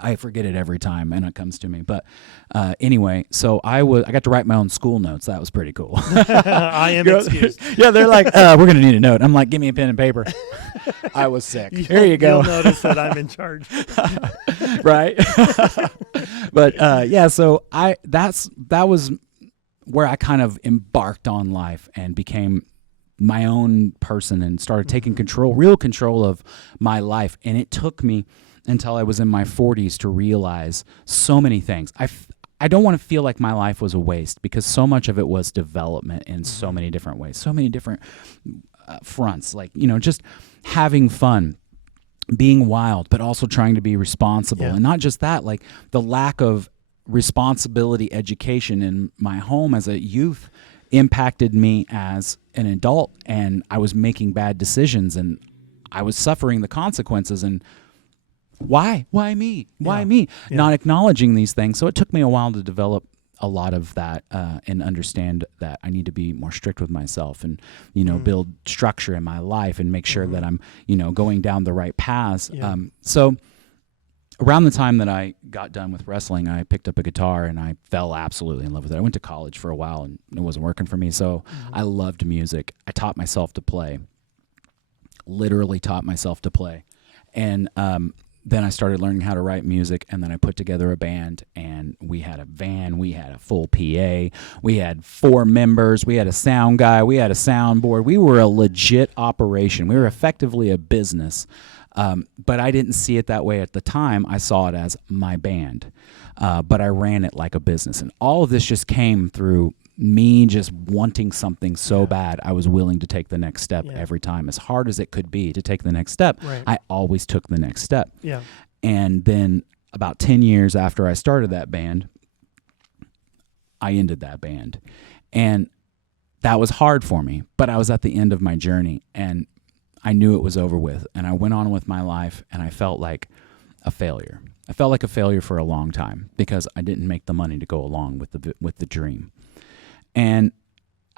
I forget it every time, and it comes to me. But anyway, so I got to write my own school notes. That was pretty cool. I am excused. Yeah, they're like, we're going to need a note. I'm like, give me a pen and paper. I was sick. Here you go. You'll notice that I'm in charge. Right? But yeah, so that was where I kind of embarked on life and became my own person and started taking real control of my life. And it took me until I was in my 40s to realize so many things. I don't want to feel like my life was a waste, because so much of it was development in so many different ways, so many different fronts, like, just having fun, being wild, but also trying to be responsible. And not just that, like the lack of responsibility education in my home as a youth impacted me as an adult, and I was making bad decisions and I was suffering the consequences. And why me? Not acknowledging these things. So it took me a while to develop a lot of that and understand that I need to be more strict with myself and, build structure in my life and make sure that I'm, going down the right paths. So around the time that I got done with wrestling, I picked up a guitar and I fell absolutely in love with it. I went to college for a while and it wasn't working for me. So I loved music. I taught myself to play, literally taught myself to play. And then I started learning how to write music, and then I put together a band, and we had a van, we had a full PA, we had 4 members, we had a sound guy, we had a soundboard. We were a legit operation. We were effectively a business, but I didn't see it that way at the time. I saw it as my band, but I ran it like a business. And all of this just came through me just wanting something so bad. I was willing to take the next step every time, as hard as it could be to take the next step. I always took the next step. And then about 10 years after I started that band, I ended that band. And that was hard for me, but I was at the end of my journey and I knew it was over with. And I went on with my life, and I felt like a failure. I felt like a failure for a long time because I didn't make the money to go along with the dream. And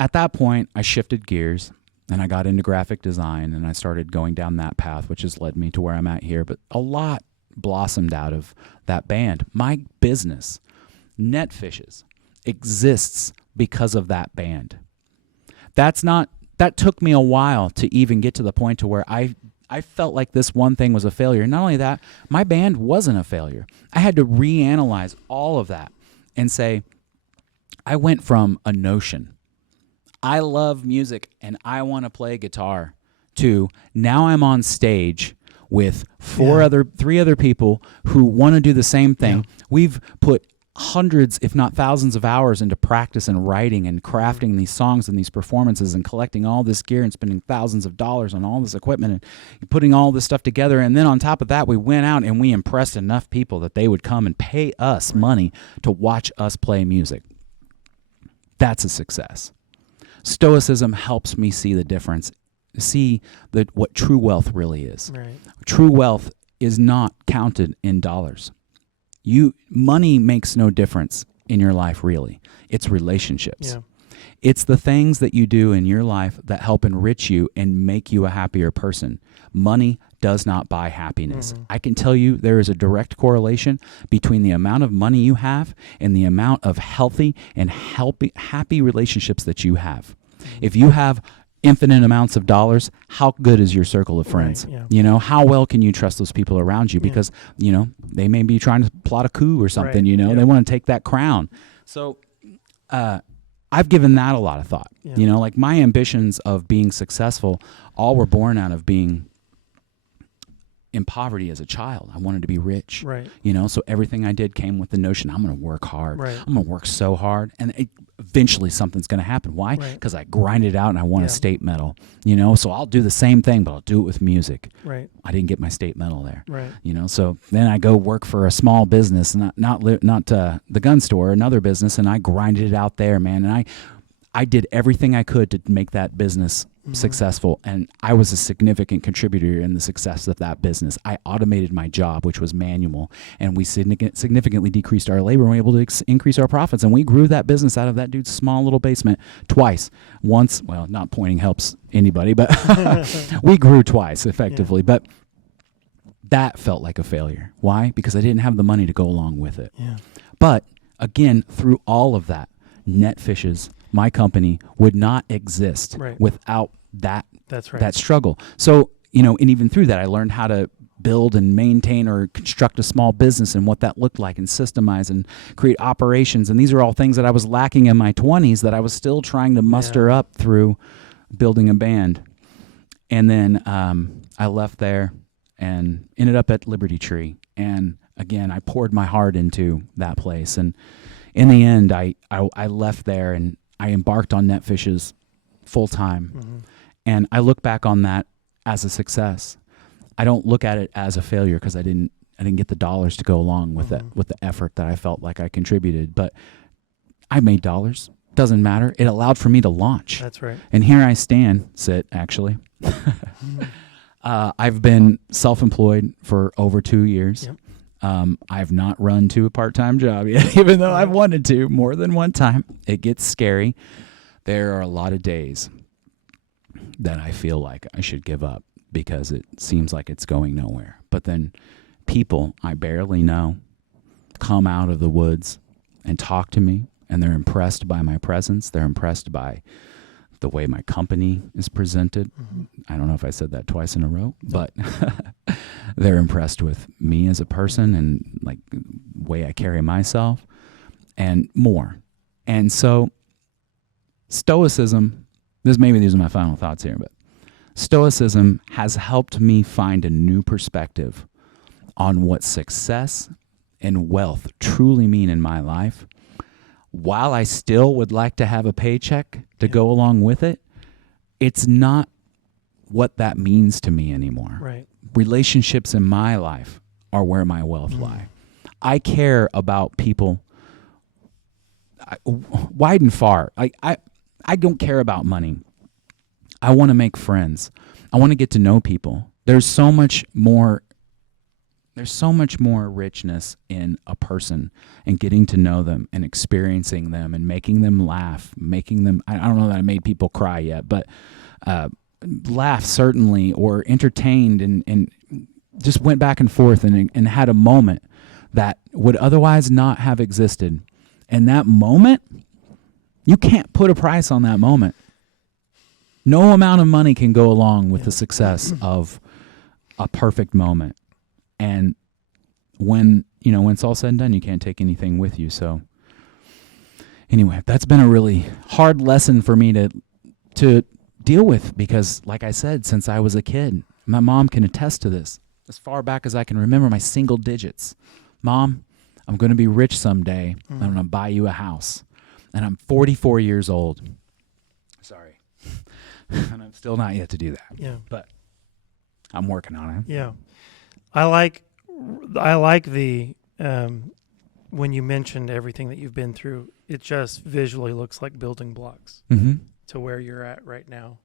at that point, I shifted gears and I got into graphic design, and I started going down that path, which has led me to where I'm at here. But a lot blossomed out of that band. My business, Netfishes, exists because of that band. That took me a while to even get to the point to where I felt like this one thing was a failure. Not only that, my band wasn't a failure. I had to reanalyze all of that and say, I went from a notion, I love music and I want to play guitar, to now I'm on stage with 3 other people who want to do the same thing. We've put hundreds, if not thousands of hours into practice and writing and crafting these songs and these performances and collecting all this gear and spending thousands of dollars on all this equipment and putting all this stuff together. And then on top of that, we went out and we impressed enough people that they would come and pay us money to watch us play music. That's a success. Stoicism helps me see the difference, see what true wealth really is. True wealth is not counted in dollars. Money makes no difference in your life, really. It's relationships. It's the things that you do in your life that help enrich you and make you a happier person. Money does not buy happiness. I can tell you there is a direct correlation between the amount of money you have and the amount of healthy and happy relationships that you have. If you have infinite amounts of dollars, how good is your circle of friends? How well can you trust those people around you? Because, they may be trying to plot a coup or something, they want to take that crown. So, I've given that a lot of thought. Like my ambitions of being successful all were born out of being in poverty as a child. I wanted to be rich, so everything I did came with the notion I'm going to work hard. I'm going to work so hard, and eventually something's going to happen. Why? Because I grinded out and I won a state medal, so I'll do the same thing, but I'll do it with music. I didn't get my state medal there, so then I go work for a small business, not the gun store, another business, and I grinded it out there, man, and I did everything I could to make that business successful, and I was a significant contributor in the success of that business. I automated my job, which was manual, and we significantly decreased our labor and we were able to increase our profits, and we grew that business out of that dude's small little basement twice. Once, well, not pointing helps anybody, but we grew twice effectively. But that felt like a failure. Why? Because I didn't have the money to go along with it. Yeah. But again, through all of that, Net Fishes, my company, would not exist without that struggle. So, and even through that, I learned how to build and maintain or construct a small business and what that looked like, and systemize and create operations. And these are all things that I was lacking in my 20s that I was still trying to muster up through building a band. And then I left there and ended up at Liberty Tree. And again, I poured my heart into that place. And in the end, I left there and I embarked on Net Fishes full time. Mm-hmm. And I look back on that as a success. I don't look at it as a failure because I didn't get the dollars to go along with it, with the effort that I felt like I contributed. But I made dollars. Doesn't matter. It allowed for me to launch. That's right. And here I sit actually. I've been self-employed for over 2 years. Yep. I've not run to a part-time job yet, even though I've wanted to more than one time. It gets scary. There are a lot of days that I feel like I should give up because it seems like it's going nowhere. But then people I barely know come out of the woods and talk to me, and they're impressed by my presence. They're impressed by the way my company is presented. Mm-hmm. I don't know if I said that twice in a row, but they're impressed with me as a person and like the way I carry myself and more. And so Stoicism, these are my final thoughts here, but Stoicism has helped me find a new perspective on what success and wealth truly mean in my life. While I still would like to have a paycheck to go along with it, it's not what that means to me anymore. Right. Relationships in my life are where my wealth lie. I care about people wide and far. I don't care about money. I want to make friends. I want to get to know people. There's so much more richness in a person and getting to know them and experiencing them and making them laugh, making them, I don't know that I made people cry yet, but laugh certainly, or entertained and just went back and forth and had a moment that would otherwise not have existed. And that moment, you can't put a price on that moment. No amount of money can go along with the success of a perfect moment. And when it's all said and done, you can't take anything with you. So anyway, that's been a really hard lesson for me to deal with because, like I said, since I was a kid, my mom can attest to this. As far back as I can remember, my single digits. Mom, I'm going to be rich someday. I'm going to buy you a house. And I'm 44 years old. Sorry. And I'm still not yet to do that. Yeah. But I'm working on it. Yeah. I like the when you mentioned everything that you've been through, it just visually looks like building blocks to where you're at right now.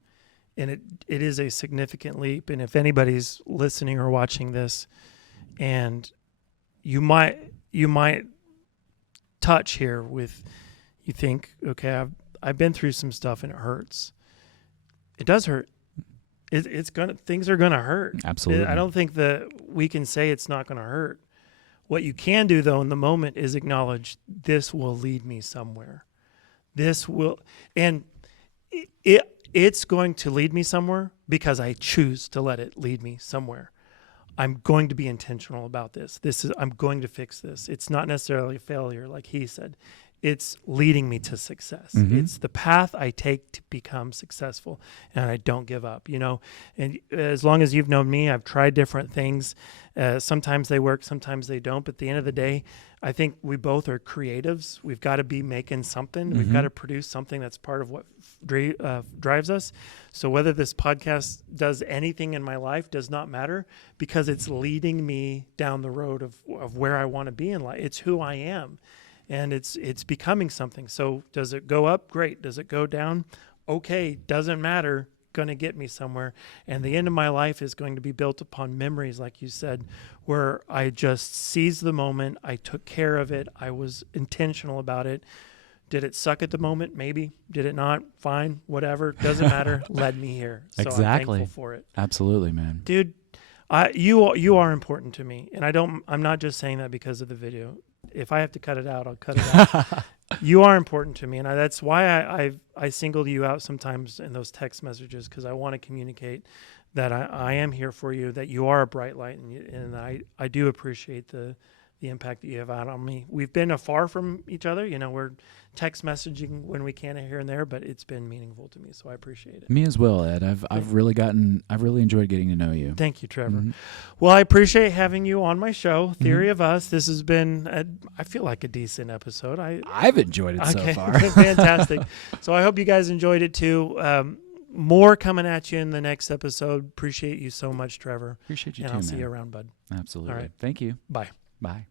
And it is a significant leap. And if anybody's listening or watching this and you might touch here with, you think, okay, I've been through some stuff and it hurts. It does hurt. Things are gonna hurt. Absolutely. I don't think that we can say it's not gonna hurt. What you can do though in the moment is acknowledge this will lead me somewhere. This will, and it's going to lead me somewhere because I choose to let it lead me somewhere. I'm going to be intentional about this. I'm going to fix this. It's not necessarily a failure, like he said. It's leading me to success. Mm-hmm. It's the path I take to become successful, and I don't give up, And as long as you've known me, I've tried different things. Sometimes they work, sometimes they don't. But at the end of the day, I think we both are creatives. We've got to be making something. Mm-hmm. We've got to produce something that's part of what drives us. So whether this podcast does anything in my life does not matter because it's leading me down the road of where I want to be in life. It's who I am. And it's becoming something. So does it go up? Great. Does it go down? Okay. Doesn't matter. Going to get me somewhere. And the end of my life is going to be built upon memories, like you said, where I just seized the moment. I took care of it. I was intentional about it. Did it suck at the moment? Maybe. Did it not? Fine. Whatever. Doesn't matter. Led me here. So Exactly. I'm thankful for it. Absolutely, man. Dude, You are important to me, and I'm not just saying that because of the video. If I have to cut it out, I'll cut it out. You are important to me, and that's why I singled you out sometimes in those text messages, because I want to communicate that I am here for you, that you are a bright light, and I do appreciate the impact that you have had on me. We've been afar from each other. We're text messaging when we can here and there, but it's been meaningful to me, so I appreciate it. Me as well, Ed. I've really enjoyed getting to know you. Thank you, Trevor. Well, I appreciate having you on my show, Theory of Us. This has been, I feel like, a decent episode. I've enjoyed it so far. Fantastic. So I hope you guys enjoyed it too. More coming at you in the next episode. Appreciate you so much, Trevor. Appreciate you too, man. I'll see you around, bud. Absolutely. All right. Thank you. Bye. Bye.